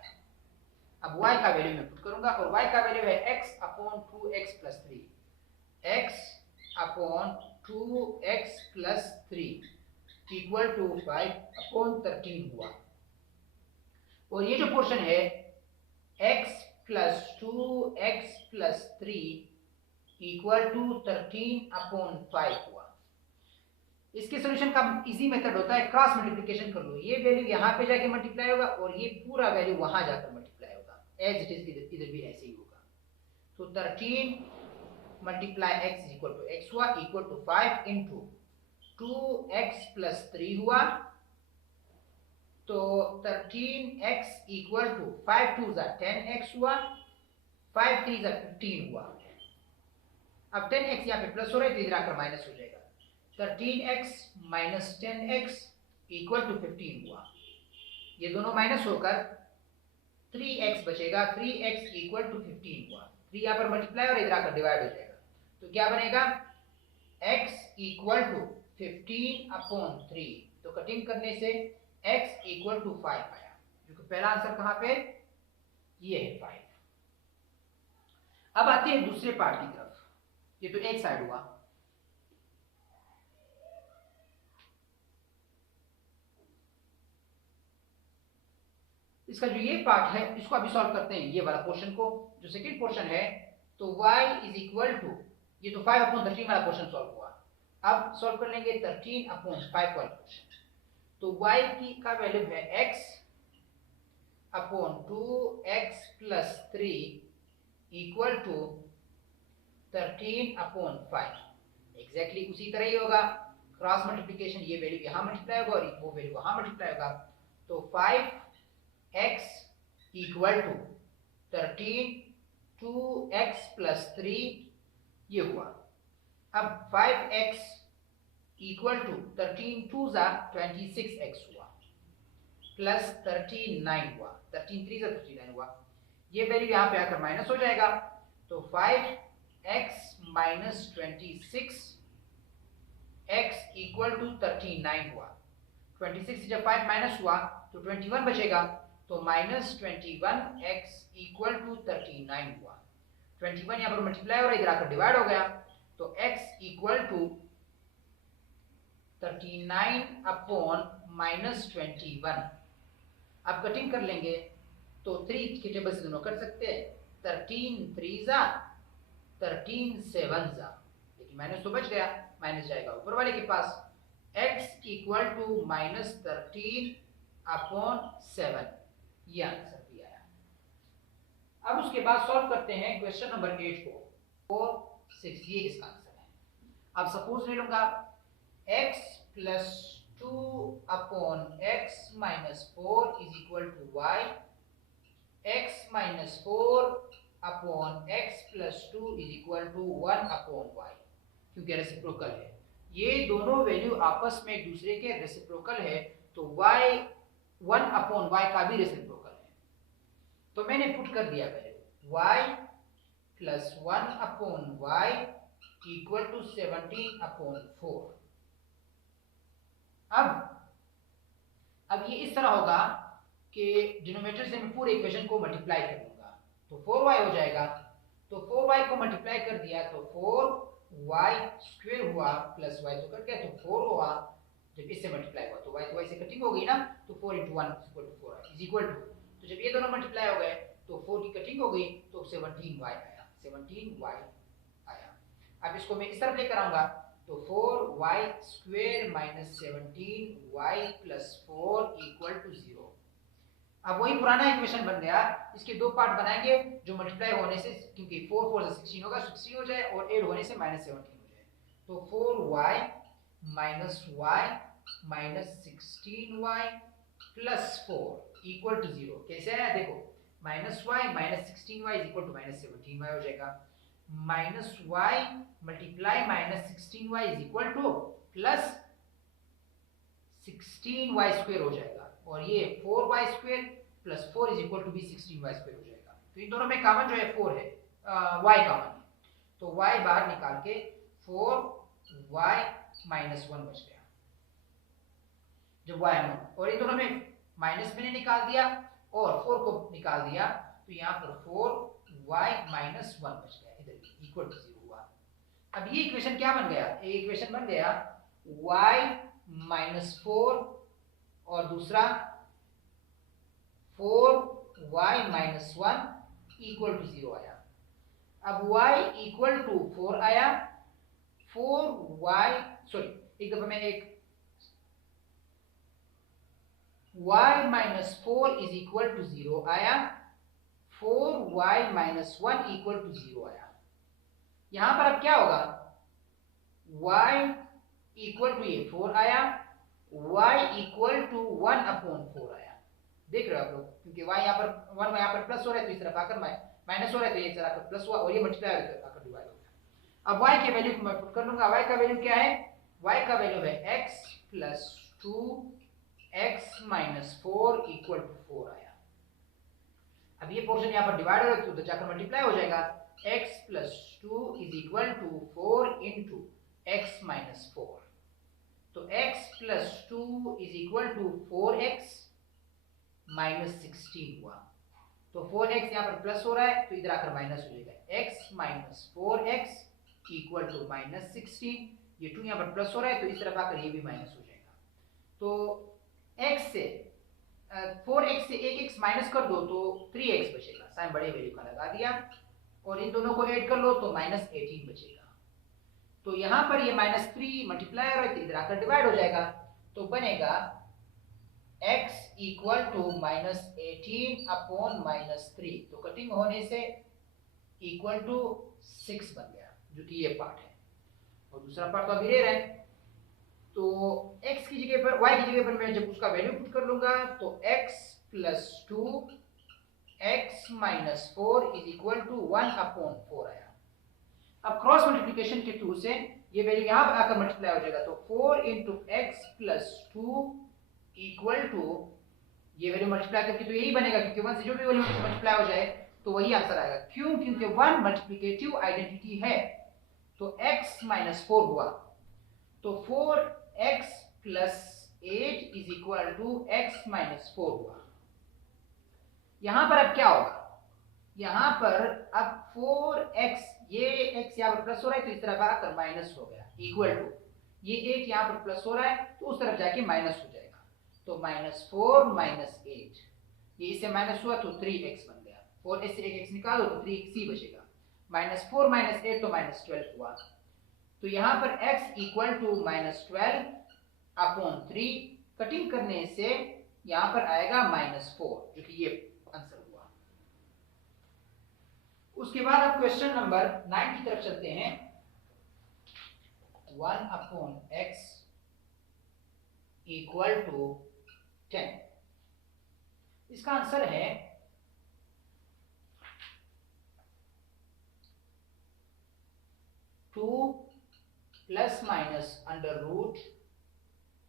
अब y का वैल्यू मैं पुट करूंगा और y का वैल्यू है x upon 2x plus 3, x upon 2x plus 3 equal to 5 upon 13 हुआ। और ये जो पोर्शन है x plus 2x plus 3 equal to 13 upon 5 हुआ। इसके सॉल्यूशन का इजी मेथड होता है क्रॉस मल्टीप्लिकेशन कर लो, ये वैल्यू यहाँ पे जाके मल्टीप्लाई होगा और ये पूरा वैल्यू वहां जाकर मल्टीप्लाई होगा, एज इट इज इधर भी ऐसे ही होगा। तो 13 multiply x equal to x हुआ, equal to 5 into 2x plus 3 हुआ, तो 13x इक्वल टू 5 2 जा 10x हुआ, 5 3 जा 15 हुआ। अब 10x यहाँ पे प्लस हो रहा है तो इधर आकर माइनस हो जाएगा, 13x minus 10x equal to 15 हुआ। ये दोनों माइनस होकर 3x बचेगा, 3x इक्वल टू 15 हुआ। 3 यहाँ पर मल्टीप्लाई और इधर आकर डिवाइड हो जाएगा, तो क्या बनेगा x इक्वल टू 15 अपॉन 3, तो कटिंग करने से x इक्वल टू 5 आया, क्योंकि पहला आंसर कहाँ पे, ये है 5। अब आते हैं दूसरे पार्ट की तरफ, ये तो एक साइड हुआ। इसका जो ये पार्ट है इसको अभी सॉल्व करते हैं, ये वाला पोर्शन को, जो सेकंड पोर्शन है। तो y इज इक्वल टू, ये तो 5 अपॉन 13 वाला पोर्शन सॉल्व हुआ, अब सॉल्व कर लेंगे 13 अपॉन 5 वाला पोर्शन। तो y की का वैल्यू है x upon 2x plus 3 equal to 13 upon 5। Exactly उसी तरह ही होगा, क्रॉस मल्टीप्लिकेशन, ये वैल्यू यहाँ मल्टीप्लाई होगा और वो वैल्यू वहां मल्टीप्लाई होगा। तो 5x equal to 13 2x plus 3 ये हुआ। अब 5x इक्वल टू 13 2 जा 26x हुआ, प्लस 39 हुआ, 13 3 जा 39 हुआ। ये वैल्यू यहाँ पे आकर माइनस हो जाएगा, तो 5x minus 26 x equal to 39 हुआ। 26 से जब 5 माइनस हुआ तो 21 बचेगा, तो माइनस 21x इक्वल टू 39 हुआ। 21 यहाँ पर मल्टीप्लाई और इधर आकर डिवाइड हो गया, तो x equal to 39 upon minus 21। अब कटिंग कर लेंगे तो 3 के टेबल से दोनों कट सकते हैं, 13 3 जा 13 7 जा, लेकिन माइनस तो बच गया, माइनस जाएगा ऊपर वाले के पास। x equal to minus 13 upon 7, ये आंसर भी आया। अब उसके बाद सॉल्व करते हैं क्वेश्चन नंबर 8 को, 4 6, ये इसका आंसर है। अब सपोज ले लूंगा x plus 2 upon x minus 4 is equal to y, x minus 4 upon x plus 2 is equal to 1 upon y, क्योंकि रेसिप्रोकल है, ये दोनों वैल्यू आपस में एक दूसरे के रेसिप्रोकल है, तो y 1 अपॉन y का भी रेसिप्रोकल है। तो मैंने पुट कर दिया value y plus 1/y equal to 17/4। अब ये इस तरह होगा कि डिनोमिनेटर से मैं पूरे इक्वेशन को मल्टीप्लाई कर लूंगा, तो 4y हो जाएगा। तो 4y को मल्टीप्लाई कर दिया तो 4y स्क्वायर हुआ प्लस y तो कट गया तो 4 हुआ। जब इससे मल्टीप्लाई हुआ तो y तो y से कटिंग हो गई ना, तो 4 × 1 4 इज इक्वल टू, तो जब ये दोनों मल्टीप्लाई हो गए तो 4 की कटिंग हो गई तो 17y आया, 17y आया। अब इसको मैं इस तरफ लेकर आऊंगा तो 4y square minus 17y plus 4 equal to 0। अब वही पुराना इक्वेशन बन गया। इसके दो पार्ट बनाएंगे जो मल्टीप्लाई होने से, क्योंकि 4 4 से 16 होगा, 16 हो जाए, और 8 होने से माइनस 17 हो जाए। तो 4y minus y minus 16y plus 4 equal to 0। कैसे आया देखो, minus y minus 16y is equal to minus 17y हो जाएगा। Minus y multiply minus 16y is equal to plus 16y square हो जाएगा, और ये 4y square plus 4 is equal to भी 16y स्क्वायर हो जाएगा। तो इन दोनों में कॉमन जो है 4 है, y कॉमन है, तो y बाहर निकाल के 4y माइनस 1 बच गया जब y अननोन, और इन दोनों में माइनस मैंने निकाल दिया और 4 को निकाल दिया, तो यहाँ पर 4y माइनस 1 बच गया, इधर इक्वल टू 0 हुआ। अब ये इक्वेशन क्या बन गया, एक इक्वेशन बन गया y माइनस 4 और दूसरा 4y माइनस 1 इक्वल टू 0 आया। अब y इक्वल टू 4 आया, 4y सॉरी एक दफा मैं एक y minus 4 is equal to 0 आया, 4y माइनस 1 इक्वल टू 0 आया। यहां पर अब क्या होगा, y इक्वल टू ये 4 आया, y इक्वल टू 1/4 आया। देख रहे हो आप लोग, क्योंकि y यहाँ पर 1 यहाँ पर प्लस हो रहा है तो इस तरफ आकर माइनस हो रहा है, तो ये तरह आकर प्लस हुआ और ये मल्टीप्लाई आकर डिवाइड हो गया। अब y के वैल्यू को मैं पुट कर लूंगा। y का वैल्यू क्या है, y का वैल्यू है x plus 2x minus 4 equal to 4 आया। अब ये पोर्शन यहाँ पर डिवाइड हो रहा है तो जाकर मल्टीप्लाई हो जाएगा, x plus 2 is equal to 4 into x minus 4, तो x plus 2 is equal to 4x minus 16 हुआ। तो 4x यहाँ पर प्लस हो रहा है तो इधर आकर माइनस हो जाएगा, x minus 4x equal to minus 16। ये 2 यहाँ पर प्लस हो रहा है तो इस तरफ आकर ये भी माइनस हो जाएगा। तो x से 4x से एक x माइनस कर दो तो 3x बचेगा, साइन बड़े वैल्यू का लगा दिया, और इन दोनों को ऐड कर लो तो माइनस 18 बचेगा। तो यहाँ पर ये माइनस 3 मल्टीप्लाई हो रहा है तो इधर आकर डिवाइड हो जाएगा, तो बनेगा x equal to minus 18 upon minus 3, तो कटिंग होने से इक्वल टू 6 बन गया, जो कि ये पार्ट है, और दूसरा पार्ट तो अभी रह रहा है। तो x की जगह पर, y की जगह पर मैं जब उसका वैल्यू पुट कर लूंगा तो x plus 2 x minus 4 is equal to 1/4 आया। अब क्रॉस मल्टीप्लिकेशन के टू से ये वैल्यू यहाँ पर आकर मल्टीप्लाई हो जाएगा, तो 4 into x plus 2 equal to, ये वैल्यू मल्टीप्लाई करके तो यही बनेगा, क्योंकि 1 से जो भी वैल्यू मल्टीप्लाई हो जाए तो वही आंसर आएगा। क्यों, क्योंकि 1 मल्टीप्लिकेटिव आइडेंटिटी है। तो x माइनस 4 हुआ, तो 4x plus 8 is equal to x minus 4 हुआ। यहां पर अब क्या होगा, यहां पर अब 4x, ये x यहाँ पर प्लस हो रहा है तो इस तरफ आकर माइनस हो गया, इक्वल टू ये 8 यहाँ पर प्लस हो रहा है तो उस तरफ जाके माइनस हो जाएगा, तो माइनस 4 माइनस 8, ये इससे माइनस हुआ तो 3x बन गया, 4 से एक x निकालो तो 3x बचेगा, माइनस 4 माइनस 8 तो माइनस 12 हुआ। तो यहाँ पर x equal to minus 12 upon 3, cutting करने से यहाँ पर आएगा माइनस 4, जो कि ये आंसर हुआ। उसके बाद अब क्वेश्चन नंबर 9 की तरफ चलते हैं। 1 अपॉन x इक्वल टू 10, इसका आंसर है 2 plus minus under root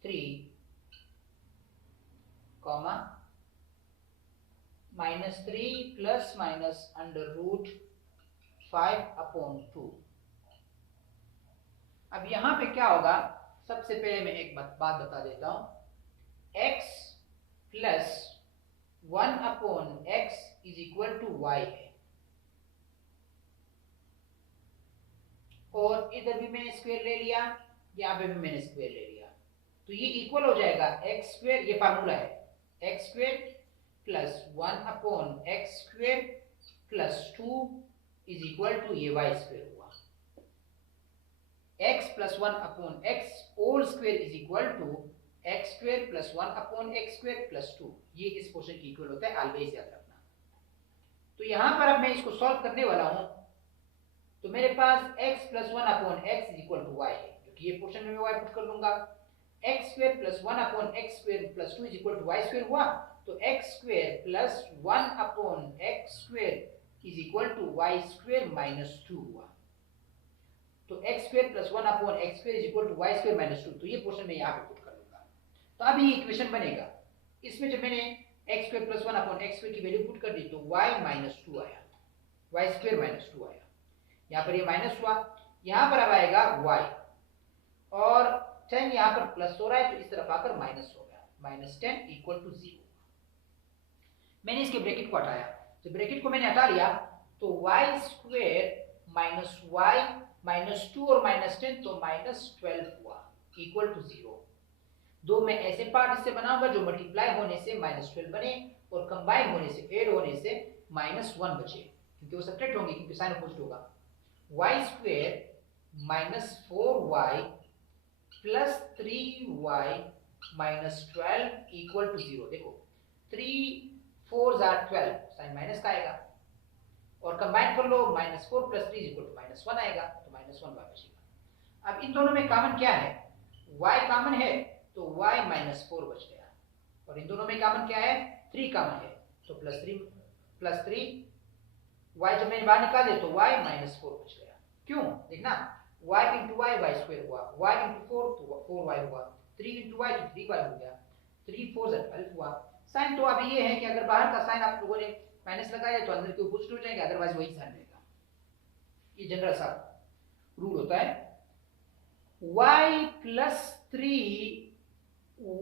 3 comma minus 3 plus minus under root 5/2। अब यहाँ पे क्या होगा, सबसे पहले मैं एक बात बता देता हूँ, x plus 1/x is equal to y है, और इधर भी मैंने स्क्वायर ले लिया, यहाँ पे भी मैंने स्क्वायर ले लिया, तो ये इक्वल हो जाएगा एक्स स्क्वायर, ये फार्मूला है, x square plus 1/x square plus 2 is equal to ये y स्क्वायर हुआ। x plus 1/x whole square is equal to x square plus 1/x square plus 2, ये इस पोर्शन की इक्वल होता है, ऑलवेज याद रखना। तो यहाँ पर अब मैं इसको सॉल्व करने वाला हूँ, तो मेरे पास x plus 1/x is equal to y है, जो कि ये पोर्शन में मैं y पुट कर लूंगा। x square plus 1/x square plus 2 is equal to y square हुआ, तो x square plus 1/x square is equal to y square minus 2 हुआ। तो x square plus 1/x square is equal to y square minus 2, तो ये पोर्शन मैं यहाँ पे पुट कर लूंगा। तो अब ये इक्वेशन बनेगा, इसमें जब मैंने x square plus 1/x square की वैल्यू पुट कर दी तो y माइनस 2 आया, y स्क्वायर माइनस 2 आया, यहाँ पर ये माइनस हुआ, यहाँ पर अब आएगा y, और 10 यहाँ पर प्लस हो रहा है तो इस तरफ आकर माइनस हो गया, -10 इक्वल टू 0। मैंने इसके ब्रैकेट को हटाया, जब ब्रैकेट को मैंने हटा लिया तो y square minus y minus 2 और -10 तो -12 हुआ इक्वल टू 0। दो मैं ऐसे पार्ट इससे बनाऊंगा जो मल्टीप्लाई होने से -12 बने और कंबाइन होने से, ऐड होने से -1 बचे, क्योंकि वो सब्ट्रैक्ट होंगे क्योंकि साइन अपोजिट होगा। y square minus 4y plus 3y minus 12 equal to 0। देखो 3 4 are 12, साइन माइनस का आएगा, और कंबाइन कर लो, -4 प्लस 3 इक्वल टू -1 आएगा, तो -1 y बचेगा। अब इन दोनों में कॉमन क्या है, y कॉमन है तो y -4 बच गया, और इन दोनों में कॉमन क्या है, 3 कॉमन है, तो प्लस 3 y जब मैंने बाहर निकाले तो y -4 बच गया। क्यों, देखना y into y y square हुआ, y इंटू 4 तो 4y हुआ, 3 इंटू y तो 3y हो गया, 3 4 12 हुआ। साइन तो अभी ये है कि अगर बाहर का साइन आप लोगों ने माइनस लगाया तो अंदर के अपोजिट हो जाएगा, अदरवाइज वही साइन रहेगा। ये जनरल सा रूल होता है। y plus 3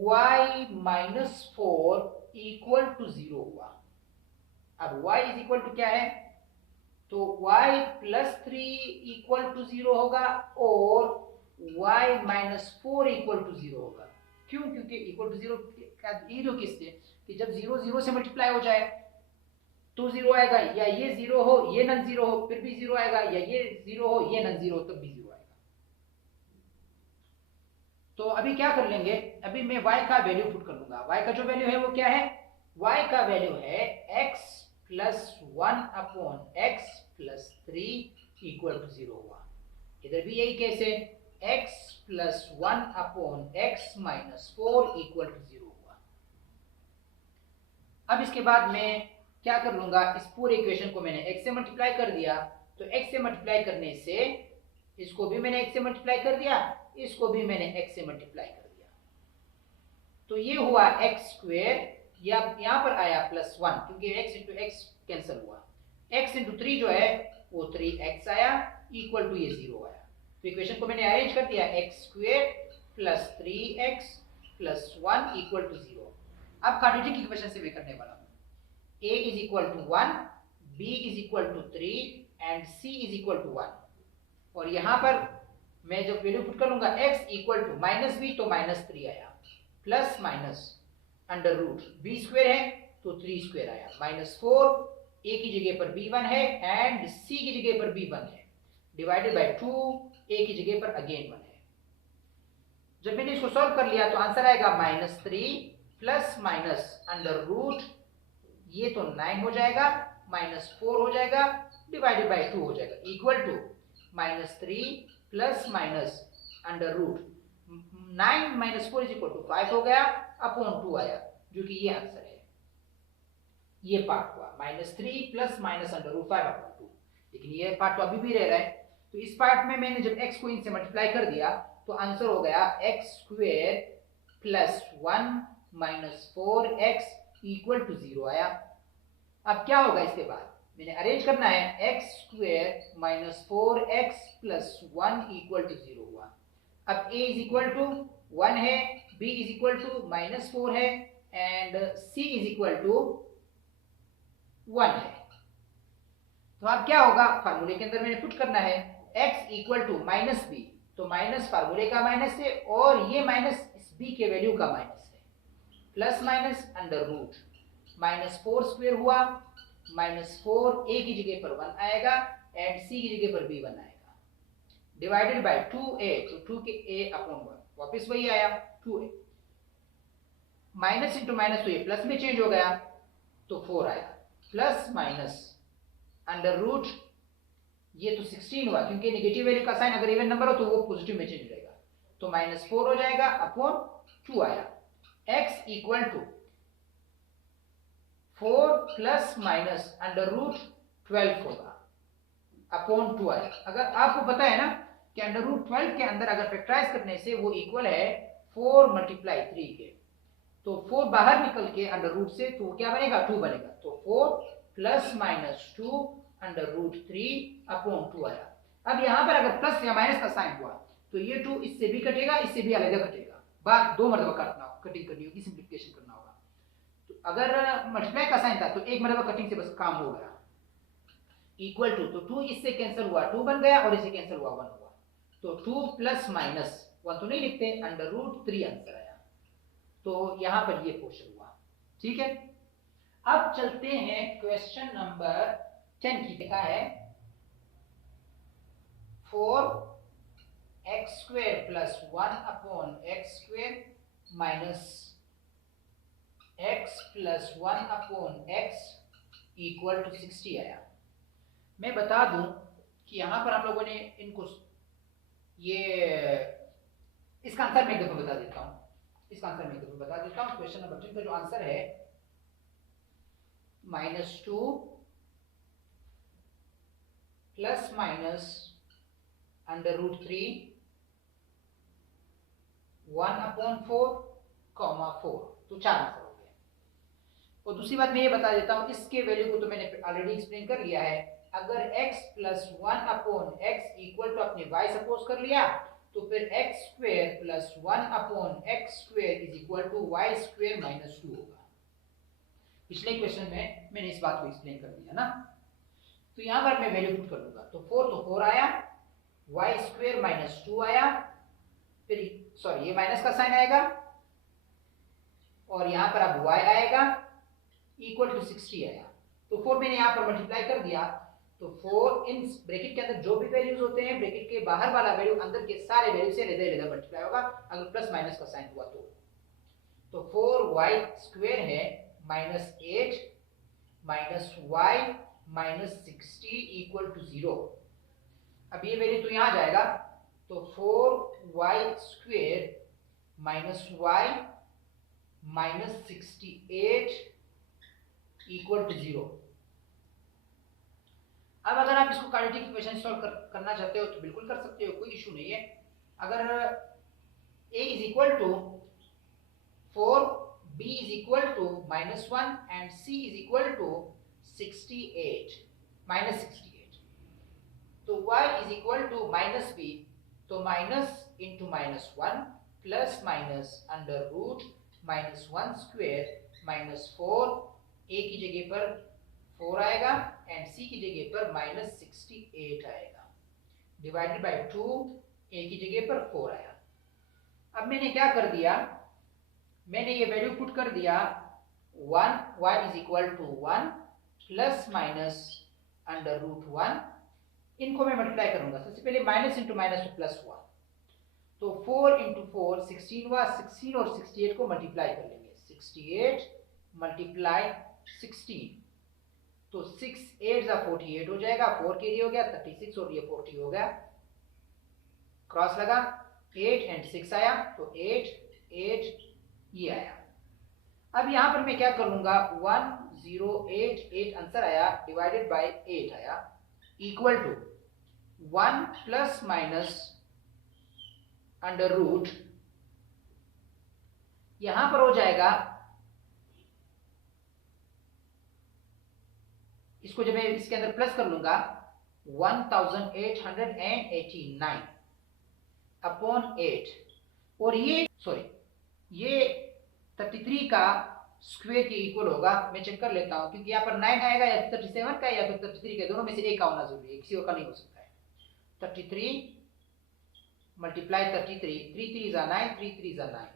y minus 4 equal to 0 हुआ। अब y इज इक्वल टू क्या है, तो y प्लस 3 इक्वल टू 0 होगा और y माइनस 4 इक्वल टू 0 होगा। क्यों, क्योंकि इक्वल टू 0 का ये किससे, कि जब 0 0 से मल्टीप्लाई हो जाए तो 0 आएगा, या ये 0 हो ये नन 0 हो फिर भी 0 आएगा, या ये 0 हो ये नन 0 हो तब भी 0 आएगा। तो अभी क्या कर लेंगे, अभी मैं y का वैल्यू पुट कर लूंगा। y का जो वैल्यू है वो क्या है, y का वैल्यू है x plus 1/x plus 3 equal to 0 हुआ। इधर भी यही केस है, x plus 1/x minus 4 equal to 0 हुआ। अब इसके बाद मैं क्या कर लूंगा, इस पूरे इक्वेशन को मैंने x से मल्टीप्लाई कर दिया, तो x से मल्टीप्लाई करने से इसको भी मैंने x से मल्टीप्लाई कर दिया, इसको भी मैंने x से मल्टीप्लाई कर दिया, तो ये हुआ x स्क्वायर, या यहाँ पर आया +1 क्योंकि x इंटू एक्स कैंसिल हुआ, x इंटू 3 जो है वो 3x आया इक्वल टू ये 0 आया। तो इक्वेशन को मैंने अरेंज कर दिया, x square plus 3x plus 1 equal to 0। अब क्वाड्रेटिक इक्वेशन से मैं करने वाला हूँ, a is equal to 1, b is equal to 3 and c is equal to 1, और यहाँ पर मैं जब वैल्यू पुट कर लूंगा x इक्वल टू -b तो -3 आया, plus minus under root b square है तो 3 स्क्वायर आया, -4 a की जगह पर b1 है एंड c की जगह पर b1 है, डिवाइडेड बाय 2 a की जगह पर अगेन 1 है। जब मैंने इसको सॉल्व कर लिया तो आंसर आएगा -3 प्लस माइनस अंडर रूट, ये तो 9 हो जाएगा, -4 हो जाएगा, डिवाइडेड बाय 2 हो जाएगा, equal to -3 plus minus under root 9 minus 4 is equal to 5 हो गया, अपॉन 2 आया, जो कि ये आंसर है। ये पार्ट हुआ -3 plus minus under root 5 upon 2, लेकिन ये पार्ट तो अभी भी रह रहा है। तो इस पार्ट में मैंने जब x को इनसे मल्टीप्लाई कर दिया तो आंसर हो गया x square plus 1 minus 4x equal to 0 आया। अब क्या होगा इसके बाद, मैंने अरेंज करना है, x square minus 4x plus 1 equal to 0 हुआ। अब a इज इक्वल टू 1 है, b is equal to minus 4 है and c is equal to 1 है। तो अब क्या होगा, फार्मूले के अंदर मैंने पुट करना है x equal to minus b, तो माइनस फार्मूले का माइनस है और ये माइनस इस b के वैल्यू का माइनस है, plus minus under root minus 4 square हुआ, माइनस 4 a की जगह पर 1 आएगा एंड c की जगह पर b 1 आएगा, डिवाइडेड बाय 2a, तो 2 के a अपॉन 1, वापस वही आया 2a, माइनस इंटू माइनस तो ये प्लस में चेंज हो गया तो 4 आया, प्लस माइनस अंडर रूट, ये तो 16 हुआ क्योंकि नेगेटिव वैल्यू का साइन अगर इवन नंबर हो तो वो पॉजिटिव में चेंज हो जाएगा, तो माइनस 4 हो जाएगा अपॉन 2 आया। x equal to 4 plus minus under root 12 होगा अपॉन 2 आया। अगर आपको पता है ना कि अंडर रूट 12 के अंदर अगर फैक्टराइज करने से वो इक्वल है 4 मल्टीप्लाई 3 के, तो 4 बाहर निकल के अंडर रूट से तो क्या बनेगा 2 बनेगा, तो 4 plus minus 2 under root 3 upon 2 आया। अब यहाँ पर अगर प्लस या माइनस का साइन हुआ तो ये 2 इससे भी कटेगा, इससे भी अलग कटेगा, बात 2 मरतबा काटना होगा, कटिंग करनी होगी, सिंप्लीफिकेशन करना होगा। तो अगर मल्टीप्लाई का साइन था तो एक मरतबा कटिंग से बस काम हो गया, इक्वल टू, तो 2 इससे कैंसिल हुआ 2 बन गया और इससे कैंसिल हुआ 1 हुआ, तो 2 प्लस माइनस 1 तो नहीं लिखते, अंडर रूट 3 आंसर आया। तो यहाँ पर ये क्वेश्चन हुआ, ठीक है। अब चलते हैं क्वेश्चन नंबर 10 की, देखा है 4x square plus 1 upon x square minus x plus 1 upon x equal to 60 आया। मैं बता दूं कि यहां पर हम लोगों ने इनको ये इसका आंसर मैं एक दफा बता देता हूं, क्वेश्चन नंबर 10 का जो आंसर है -2 plus minus under root 3 1 upon 4 comma 4, तो 4 आंसर हो गए। और दूसरी बात मैं ये बता देता हूं, इसके वैल्यू को तो मैंने ऑलरेडी एक्सप्लेन कर लिया है, अगर x plus 1 upon x equal to अपने y सपोज कर लिया तो फिर x square plus 1 upon x square is equal to y square minus 2 होगा। पिछले क्वेश्चन में मैंने इस बात को एक्सप्लेन कर दिया ना, तो यहां पर मैं वैल्यू पुट कर दूंगा, तो 4 तो 4 आया, y स्क्वायर माइनस 2 आया, फिर सॉरी ये माइनस का साइन आएगा और यहां पर अब y आएगा इक्वल टू 60 आया, तो 4 मैंने यहां पर मल्टीप्लाई कर दिया, तो 4 इन ब्रैकेट के अंदर जो भी वैल्यूज होते हैं ब्रैकेट के बाहर वाला वैल्यू अंदर के सारे वैल्यू से लेदर मल्टीप्लाई होगा अगर प्लस माइनस का साइन हुआ तो 4y स्क्वायर है minus 8 minus y minus 60 equal to 0। अब ये वैल्यू तो यहाँ जाएगा, तो 4y square minus y minus 68 equal to 0। अब अगर आप इसको क्वाड्रेटिक इक्वेशन सॉल्व करना चाहते हो तो बिल्कुल कर सकते हो, कोई इशू नहीं है। अगर a is equal to 4, b is equal to -1 and c is equal to 68 -68, तो y is equal to -b, तो minus into -1 plus minus under root -1 square -4, a की जगह पर 4 आएगा एंड c की जगह पर -68 आएगा, डिवाइडेड बाय 2, a की जगह पर 4 आया। अब मैंने क्या कर दिया, मैंने ये वैल्यू पुट कर दिया 1, y is equal to 1 plus minus under root 1, इनको मैं मल्टीप्लाई करूंगा, सबसे पहले माइनस इंटू माइनस तो प्लस 1, तो 4 इंटू 4 16 हुआ, 16 और 68 को मल्टीप्लाई कर लेंगे, 68 मल्टीप्लाई 16, तो 6 8 जा 48 हो जाएगा, 4 के लिए हो गया 36 और ये 40 हो गया, क्रॉस लगा 8 एंड 6 आया, तो 8 8 ये आया। अब यहां पर मैं क्या करूंगा, 1088 आंसर आया, डिवाइडेड बाय 8 आया, equal to 1 plus minus under root, यहां पर हो जाएगा इसको जब मैं इसके अंदर प्लस कर लूंगा 1889 अपॉन 8, और ये ये 33 का स्क्वायर के इक्वल होगा। मैं चेक कर लेता हूं क्योंकि यहाँ पर 9 आएगा या 37 का या फिर 33 के, दोनों में से एक का होना जरूरी है, किसी और का नहीं हो सकता है। 33 मल्टीप्लाई 33, 3 3 जा 9, 3 3 जा 9,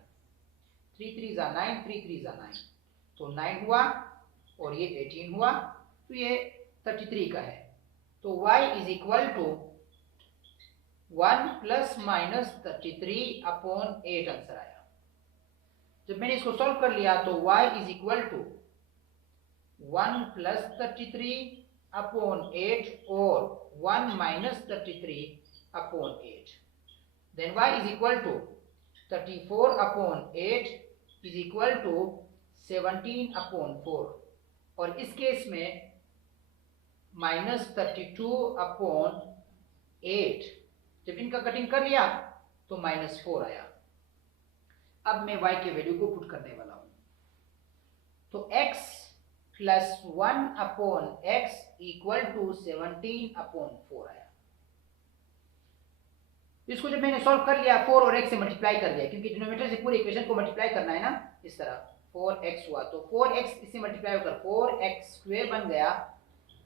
3 3 जा 9, 3 3 जा 9, तो 9 हुआ और ये 18 हुआ, तो ये 33 का है। तो y is equal to 1 plus minus 33 upon 8 answer आया। जब मैंने इसको सॉल्व कर लिया तो y is equal to 1 plus 33 upon 8 और 1 minus 33 upon 8, then y is equal to 34 upon 8 is equal to 17 upon 4, और इस केस में माइनस 32 अपॉन 8, जब इनका कटिंग कर लिया तो -4 आया। अब मैं y के वैल्यू को पुट करने वाला हूं, तो x plus 1 upon x equal to 17 upon 4 आया। इसको जब मैंने सॉल्व कर लिया 4 और x से मल्टीप्लाई कर दिया, क्योंकि डिनोमिनेटर से पूरी इक्वेशन को मल्टीप्लाई करना है ना, इस तरह 4x हुआ, तो 4x इससे मल्टीप्लाई होकर 4x स्क्वायर बन गया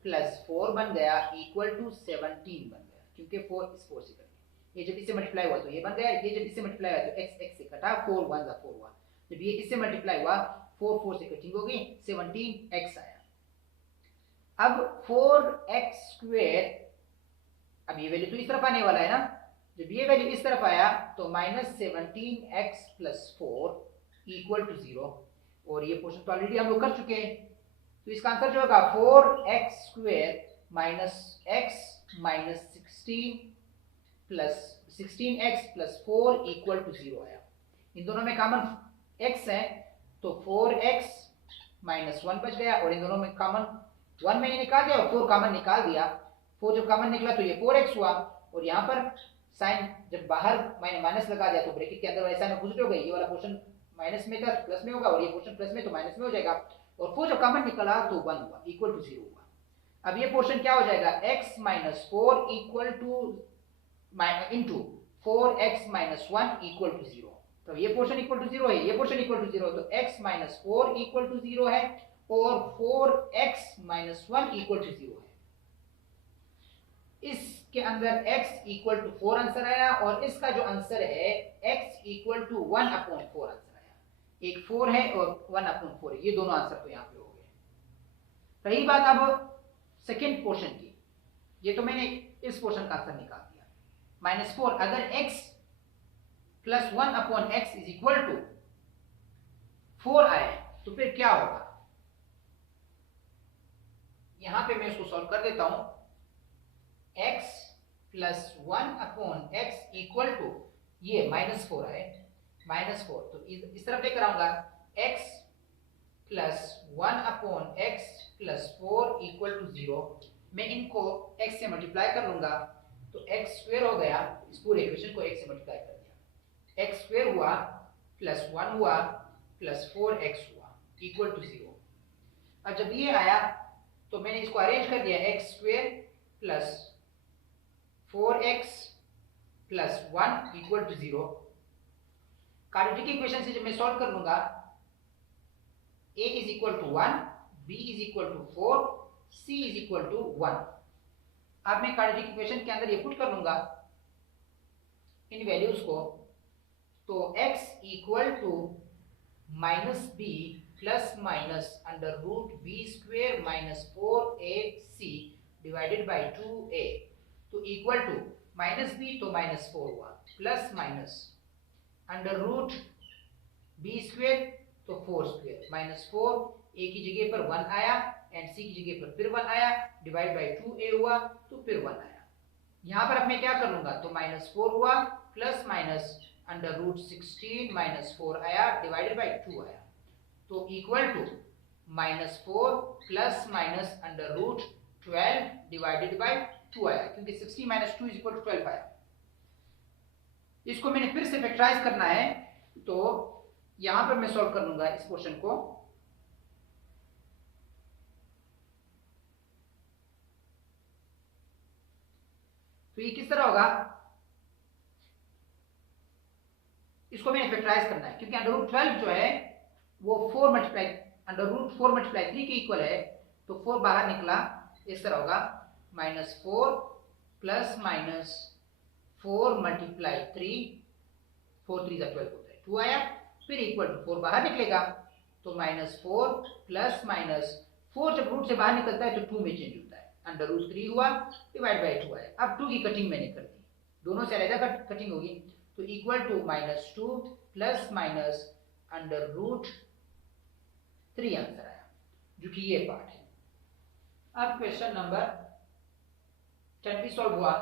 प्लस 4 बन गया इक्वल टू 17 बन गया, क्योंकि 4 इस 4 से कट गया। ये जब इससे मल्टीप्लाई हुआ तो ये बन गया, ये जब इससे मल्टीप्लाई हुआ तो x से कटा, 4 1 जा 4 हुआ, जब ये इससे मल्टीप्लाई हुआ 4 4 से कटिंग होगी, 17x आया। अब 4x स्क्वायर, अब ये वैल्यू तो इस तरफ आने वाला है ना, जब ये वैल्यू इस तरफ आया तो -17x प्लस 4 इक्वल टू 0, और ये पोर्शन तो ऑलरेडी हम लोग कर चुके हैं, तो इसका आंसर जो होगा 4x square minus x minus 16x plus 4 equal to 0 आया। इन दोनों में कॉमन x है तो 4x माइनस 1 बच गया, और इन दोनों में कॉमन 1 मैंने निकाल दिया और 4 कॉमन निकाल दिया। 4 जब कॉमन निकला तो ये 4x हुआ, और यहाँ पर साइन जब बाहर मैंने माइनस लगा दिया तो ब्रैकेट के अंदर वाला साइन पॉजिटिव हो गई, ये वाला पोर्शन माइनस में था प्लस में होगा, और ये पोर्शन प्लस में तो माइनस में हो जाएगा, और 4 जब कॉमन निकला तो 1 हुआ इक्वल टू 0 हुआ। अब ये पोर्शन क्या हो जाएगा, x minus 4 equal to into 4x minus 1 equal to 0, तो ये पोर्शन इक्वल टू 0 है, ये पोर्शन इक्वल टू 0, तो x माइनस 4 इक्वल टू 0 है और 4x माइनस 1 इक्वल टू 0 है। इसके अंदर x इक्वल टू 4 आंसर आया, और इसका जो आंसर है x equal to 1 upon 4 answer आया। एक 4 है और 1 अपॉन 4 है, ये दोनों आंसर तो यहाँ पे हो गए। रही बात अब सेकेंड पोर्शन की, ये तो मैंने इस पोर्शन का आंसर निकाल दिया, -4, अगर x plus 1 upon x is equal to 4 आए तो फिर क्या होगा। यहां पे मैं इसको सॉल्व कर देता हूं, x plus 1 upon x equal to, ये -4 आए, -4, तो इस तरफ लेकर आऊंगा, x plus 1 upon x plus 4 equal to 0, मैं इनको x से मल्टीप्लाई कर लूंगा तो x स्क्वायर हो गया, इस पूरे इक्वेशन को x से मल्टीप्लाई कर दिया, x स्क्वायर हुआ प्लस 1 हुआ प्लस 4x हुआ इक्वल टू 0। अब जब ये आया तो मैंने इसको अरेंज कर दिया, x square plus 4x plus 1 equal to 0। Quadratic equation से जब मैं सॉल्व कर लूंगा, a is equal to 1, b is equal to 4, c is equal to 1। अब मैं क्वाड्रेटिक इक्वेशन के अंदर ये पुट कर लूंगा इन वैल्यूज को, तो x equal to minus b plus minus under root b square minus 4ac divided by 2a, तो इक्वल टू माइनस बी तो -4 हुआ, plus minus under root b square तो 4 स्क्वेयर -4, a की जगह पर 1 आया एंड c की जगह पर फिर 1 आया, डिवाइड बाई 2a हुआ तो फिर 1 आया। यहाँ पर अब मैं क्या कर लूंगा, तो -4 हुआ प्लस माइनस अंडर रूट 16 -4 आया डिवाइडेड बाई 2 आया, तो equal to -4 plus minus under root 12 divided by 2 आया, क्योंकि 16 माइनस 2 इज इक्वल टू 12 आया। इसको मैंने फिर से फैक्टराइज करना है, तो यहां पर मैं सॉल्व कर लूंगा इस पोर्शन को, तो x square plus 1 upon x equal to, ये माइनस 4 आए, माइनस 4, तो इस तरफ लेकर आऊंगा, x square plus 1 upon x plus 4 equal to 0, मैं इनको x से मल्टीप्लाई कर लूंगा तो तो ये किस तरह होगा, इसको मैंने फैक्टराइज करना है क्योंकि अंडर रूट 12 जो है वो 4 मल्टीप्लाई अंडर रूट 4 मल्टीप्लाई 3 के इक्वल है, तो 4 बाहर निकला, इस तरह होगा -4 प्लस माइनस 4 मल्टीप्लाई 3, 4 3 12 होता है, 2 आया, फिर इक्वल टू 4 बाहर निकलेगा तो -4 प्लस माइनस 4 जब रूट से बाहर निकलता है तो 2 में चेंज होता है, अंडर रूट 3 हुआ डिवाइड बाई 2 आया। अब 2 की कटिंग मैंने कर दी, दोनों से अलग कटिंग होगी, तो equal to -2 plus minus under root 3 answer आया, जो कि ये पार्ट है। अब क्वेश्चन नंबर 10 भी सॉल्व हुआ।